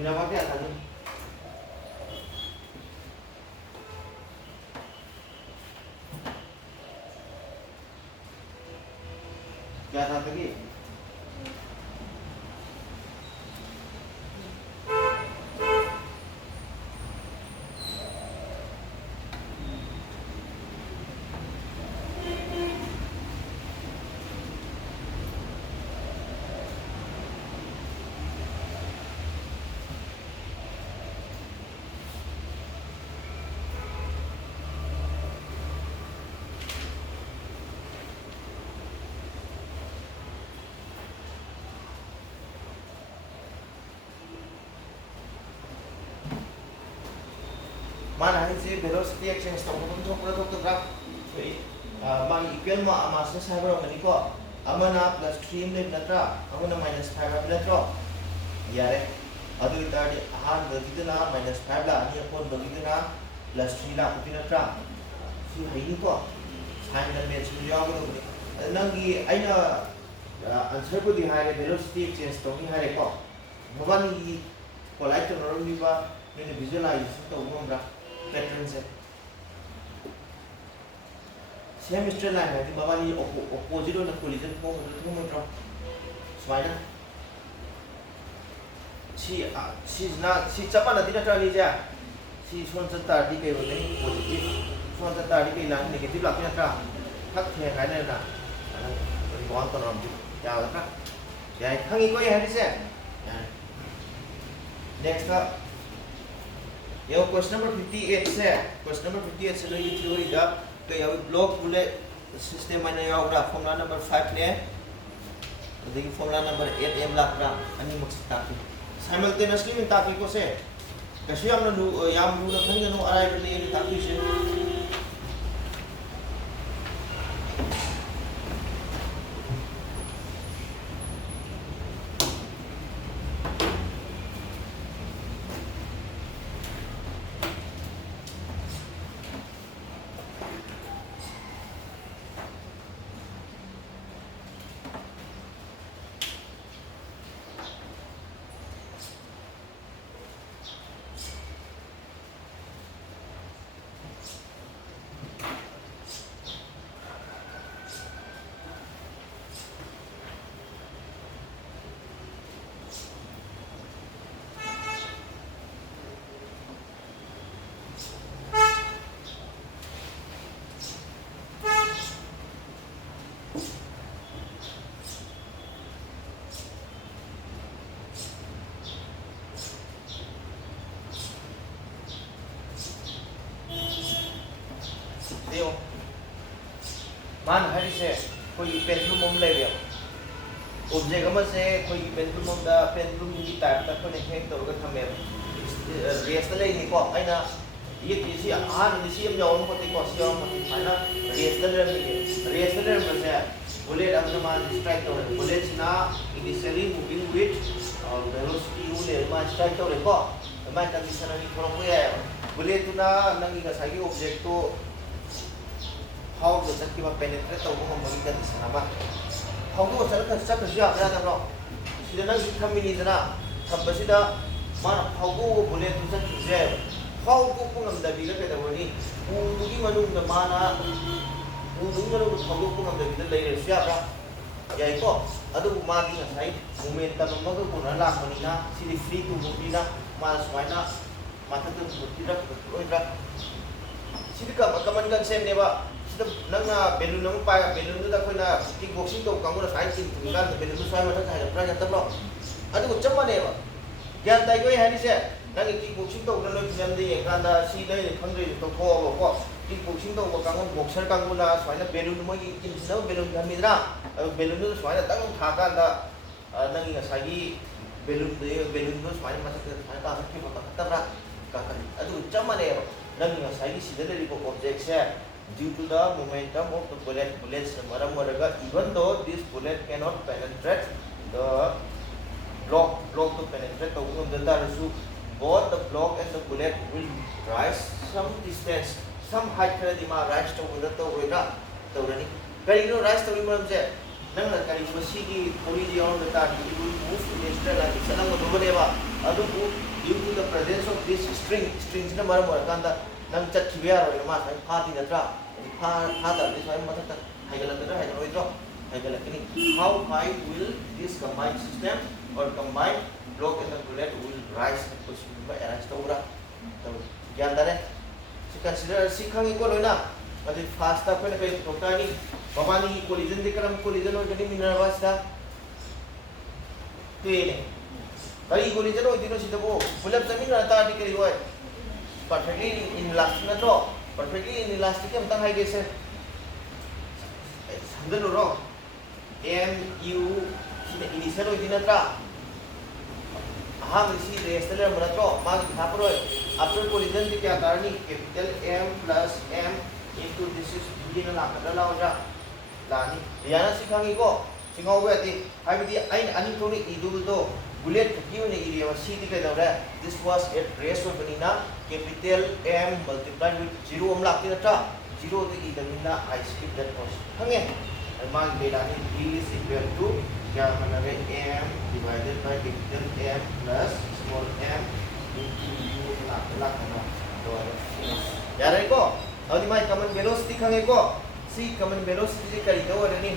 Mina pakai apa nih? Gak tahu lagi. mana haise velocity exchange to ko to ko to graph ma equal ma mas na cyber ngani ko amana plus 3 ne natra amana minus 5 natra yare adu tadi ahan bagidna minus 5 la ani upon bagidna plus 3 la upin natra si haini ko sign the match mu yaw ko ni nangi aina answer ko di hare velocity exchange to ni hare ko bhavani polite to normally ba ni visualize to ngomra pattern se same straight line है कि बाबा ये opposite और collision को तो मतलब smile सी ना सी चपा ना दिना ट्राली जा सी सोन चता दी के बोले पॉजिटिव सोन चता दी के लाइन नेगेटिव लाते ना ट्रा थक थे है ना रिकॉर्ड कर रहा हूँ क्या होता है यार खंगी कोई है जिसे नेक्स्ट का ये क्वेश्चन नंबर 58 से क्वेश्चन नंबर 58 से ये थ्योरी दा तो यहाँ ब्लॉक बुलेट सिस्टम में यहाँ होगा फॉर्मूला नंबर 5 ने देखिए फॉर्मूला नंबर 8 एम लाख का अन्य मकसद ताकि साइमल्टेनियसली में ताकि को से कैसे हम लोग याम लोग खंगे नो अराइवल ने ताकि से देखो मान हरी से कोई पेंडुलम हम ले लिया ऑब्जेक्ट हम से कोई पेंडुलम दा पेंडुलम की टाइप तक को नहीं तो अगर हमें रेस ले नहीं को है ना ये किसी आहार किसी हम जाओ को देखो सी हम है ना रेस ले में से बुलेट अपना मान स्ट्राइक तो बुलेट ना इनिशियली मूविंग विथ वेलोसिटी उ ले मा स्ट्राइक तो ले को मा कंडीशनली थोड़ा को है बुलेट ना नंगी का सागी ऑब्जेक्ट तो how to set kiba penetrate to mo mali ka sana ba how to set ka set ka siya kaya na bro sila na kamini na sambasida mana how to bullet to set je how to pungam da biga ka da wani udugi manung da mana udugi manung how to pungam da biga lai siya ba yai ko adu ma di na sai momentum mo ko na la ko ni na sili free to mo na ma swai na mata to buti ra oi ra sili ka kaman gan sem ne ba नंगा balloon नंग पाया balloon दा कोई ना kick boxing तो Congo ना side kick Tunga balloon स्वाय मथा side प्रा जत ब्रो अदु चम्मा ने बा ज्ञान ताई कोई है से नंग किक बॉक्सिंग तो न फिल्म दे कांदा सी दे खंद्रे तो खो को किक बॉक्सिंग तो कांगो बॉक्सर कांगो ना स्वाय ना बेलून मो की किन न बेलून गमिद्रा बेलून तो स्वाय तंग था कांदा नंग ना सागी बेलून तो स्वाय मथा स्वाय का के मथा तब्रा का अदु चम्मा ने नंग ना सागी सिदले को ऑब्जेक्ट से due to the momentum of the bullets even though this bullet cannot penetrate the block to penetrate the both the block and the bullet will rise some distance some height di ma rise to the wega to rani kari no rise to imam je nang la kari ko sigi origin on the tar you will move in a straight line sanang do deba adu due to the presence of this strings na maram kanda nang chat khiya ro ma sai phati na tra pha da this one mata haigala da haigala oi tro haigala kini how high will this combined system or combined block and the bullet will rise possible by rise to ura to gyan dare si consider sikhang ko loina adi fast ta ko ne to ta ni babani collision dikram collision or gani minervas da tene bari collision oi dino si to bullet zamin na ta di kri hoy perfectly inelastic na to perfectly inelastic am tang hai ge se samjhan lo mu initial oi dina tra aham isi restorer mara to ma ki thapro after collision di kya tarani capital M plus M into this is b na lakada laudra lani yana sikhangi ko singaw ba ti habidi ain ani to ni idul do bullet kiu ni area c di ka daura this was at rest of banina capital M multiplied with 0 am lakti na 0 di idamina I skip that portion hange man belani b is equal to kya manare M divided by capital M plus small m into u lakana do yarai ko audi mai common velocity khange ko c common velocity kari do ani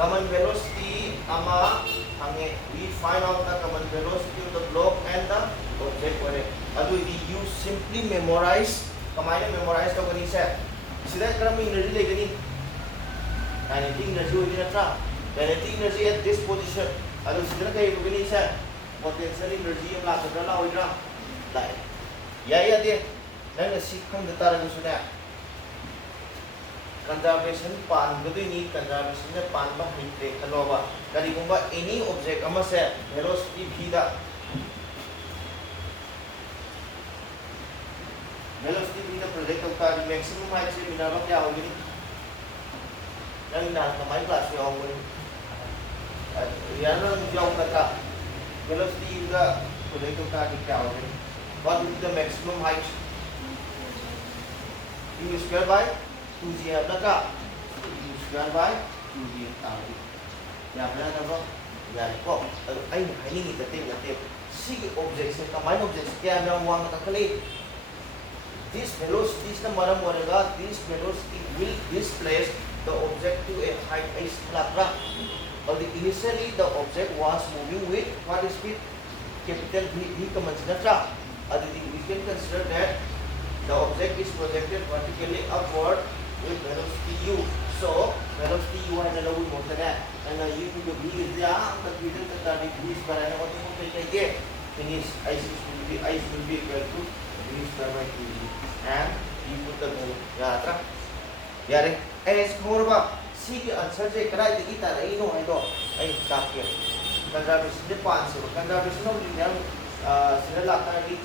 common velocity ama hange we find out the common velocity of the block and the object where adu you simply memorize kamaina memorize to gani se sida karam energy legani kinetic energy hogi natra kinetic energy at this position adu sida kai gani se potential energy am la kadra la hoidra lai ya de nang si khang da tar ni suna conservation pan gadu ni conservation ne pan ba hite kaloba kari gumba any object ama se velocity v da project of car maximum height se mina ba kya hogi nang na kamai class se hogi yana jong kata velocity da project of car kya hogi what is the maximum height u square by 2g apna u square by 2g tari ya apna na ba ya ko ai hai ni ta te si object se kamai object kya na wang ta khali this velocity is the maram warega this velocity will displace the object to a height is latra or initially the object was moving with what speed capital v common natra we can consider that the object is projected vertically upward with velocity u so velocity u hai na lagu mota na and u to the v is the consider that the v is para na ko to kai finish I will be equal to v square by 2g and you put the value yatra yare as khorba c ki answer je krai de ita rai no hai do ai tap ke conservation de 500 conservation of linear sira lata ki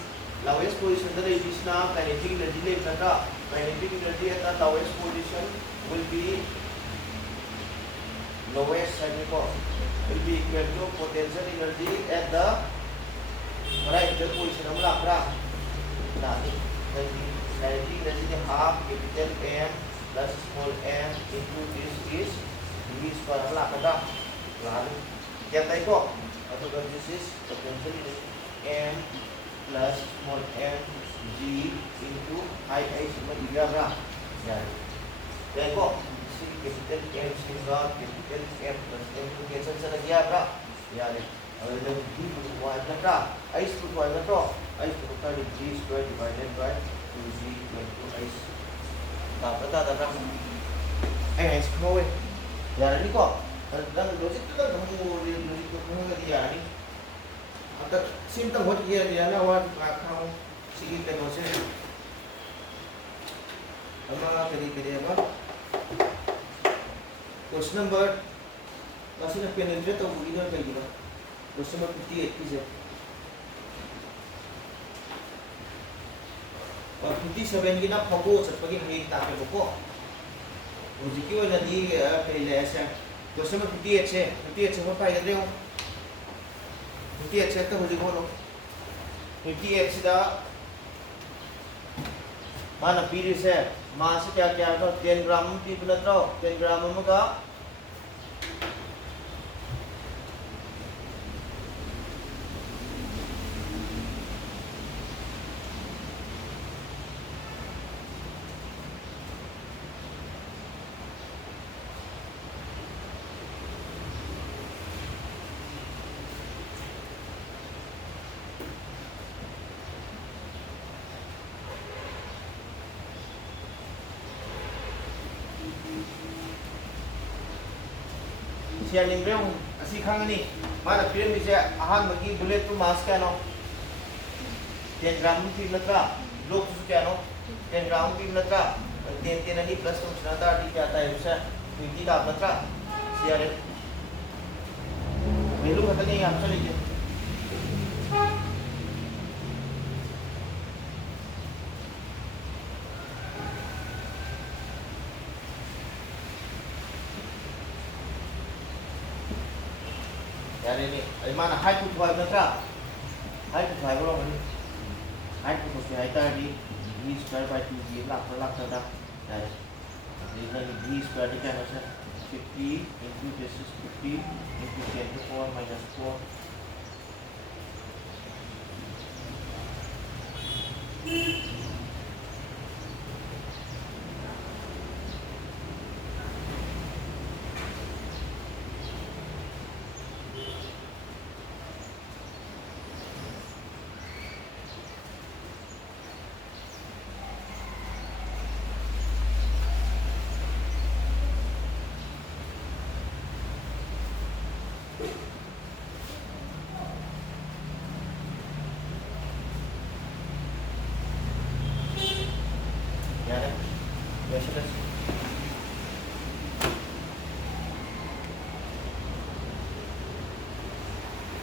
lowest position the is na kinetic energy le kata kinetic energy at the lowest position will be lowest will be equal to potential energy at the right position am lakra na kinetic energy half capital M plus small m into this is v square am lakada lalu kya tai ko ato this is potential energy M plus small m g into I sama diagra ya tai ko si capital M singa capital M plus m to cancel sana diagra ya le ada v buat nata I buat nata I buat g square divided by 2g equal to I dapat ada berapa semua ya ini kok dan logic itu kan kamu logic itu kamu ngerti ya ini atau simpel buat dia na awak kamu sih kita nggak sih sama kiri apa question number masih nak penetrate atau begini kayak gini question number 58 is 57 gina photo chapagi hai ta pe ko ujiki wa nadi kari le asa question number 58 se ho pai de ho 58 se ta ujiko no 58 sida mana piri se mass kya kya to 10 gram pi bulatra 10 gram ma siya nimbreng asi khangani mana film is ahan magi bullet to mass ka no 10 gram ki natra lok su kya no 10 gram ki natra 10 ani plus to nata di kya ta usa 20 का नत्रा siya re value खतने यहाँ से लीजिए यारे ने माना height पुथो हाइब नत्रा हाइट पुथो हाइब रो मनी हाइट पुथो से हाइट तारदी v स्क्वायर बाय 2g लाख दा यारे इधर v स्क्वायर क्या है sir 50 into this is 50 into 10 to the power minus 4 यारे वैसे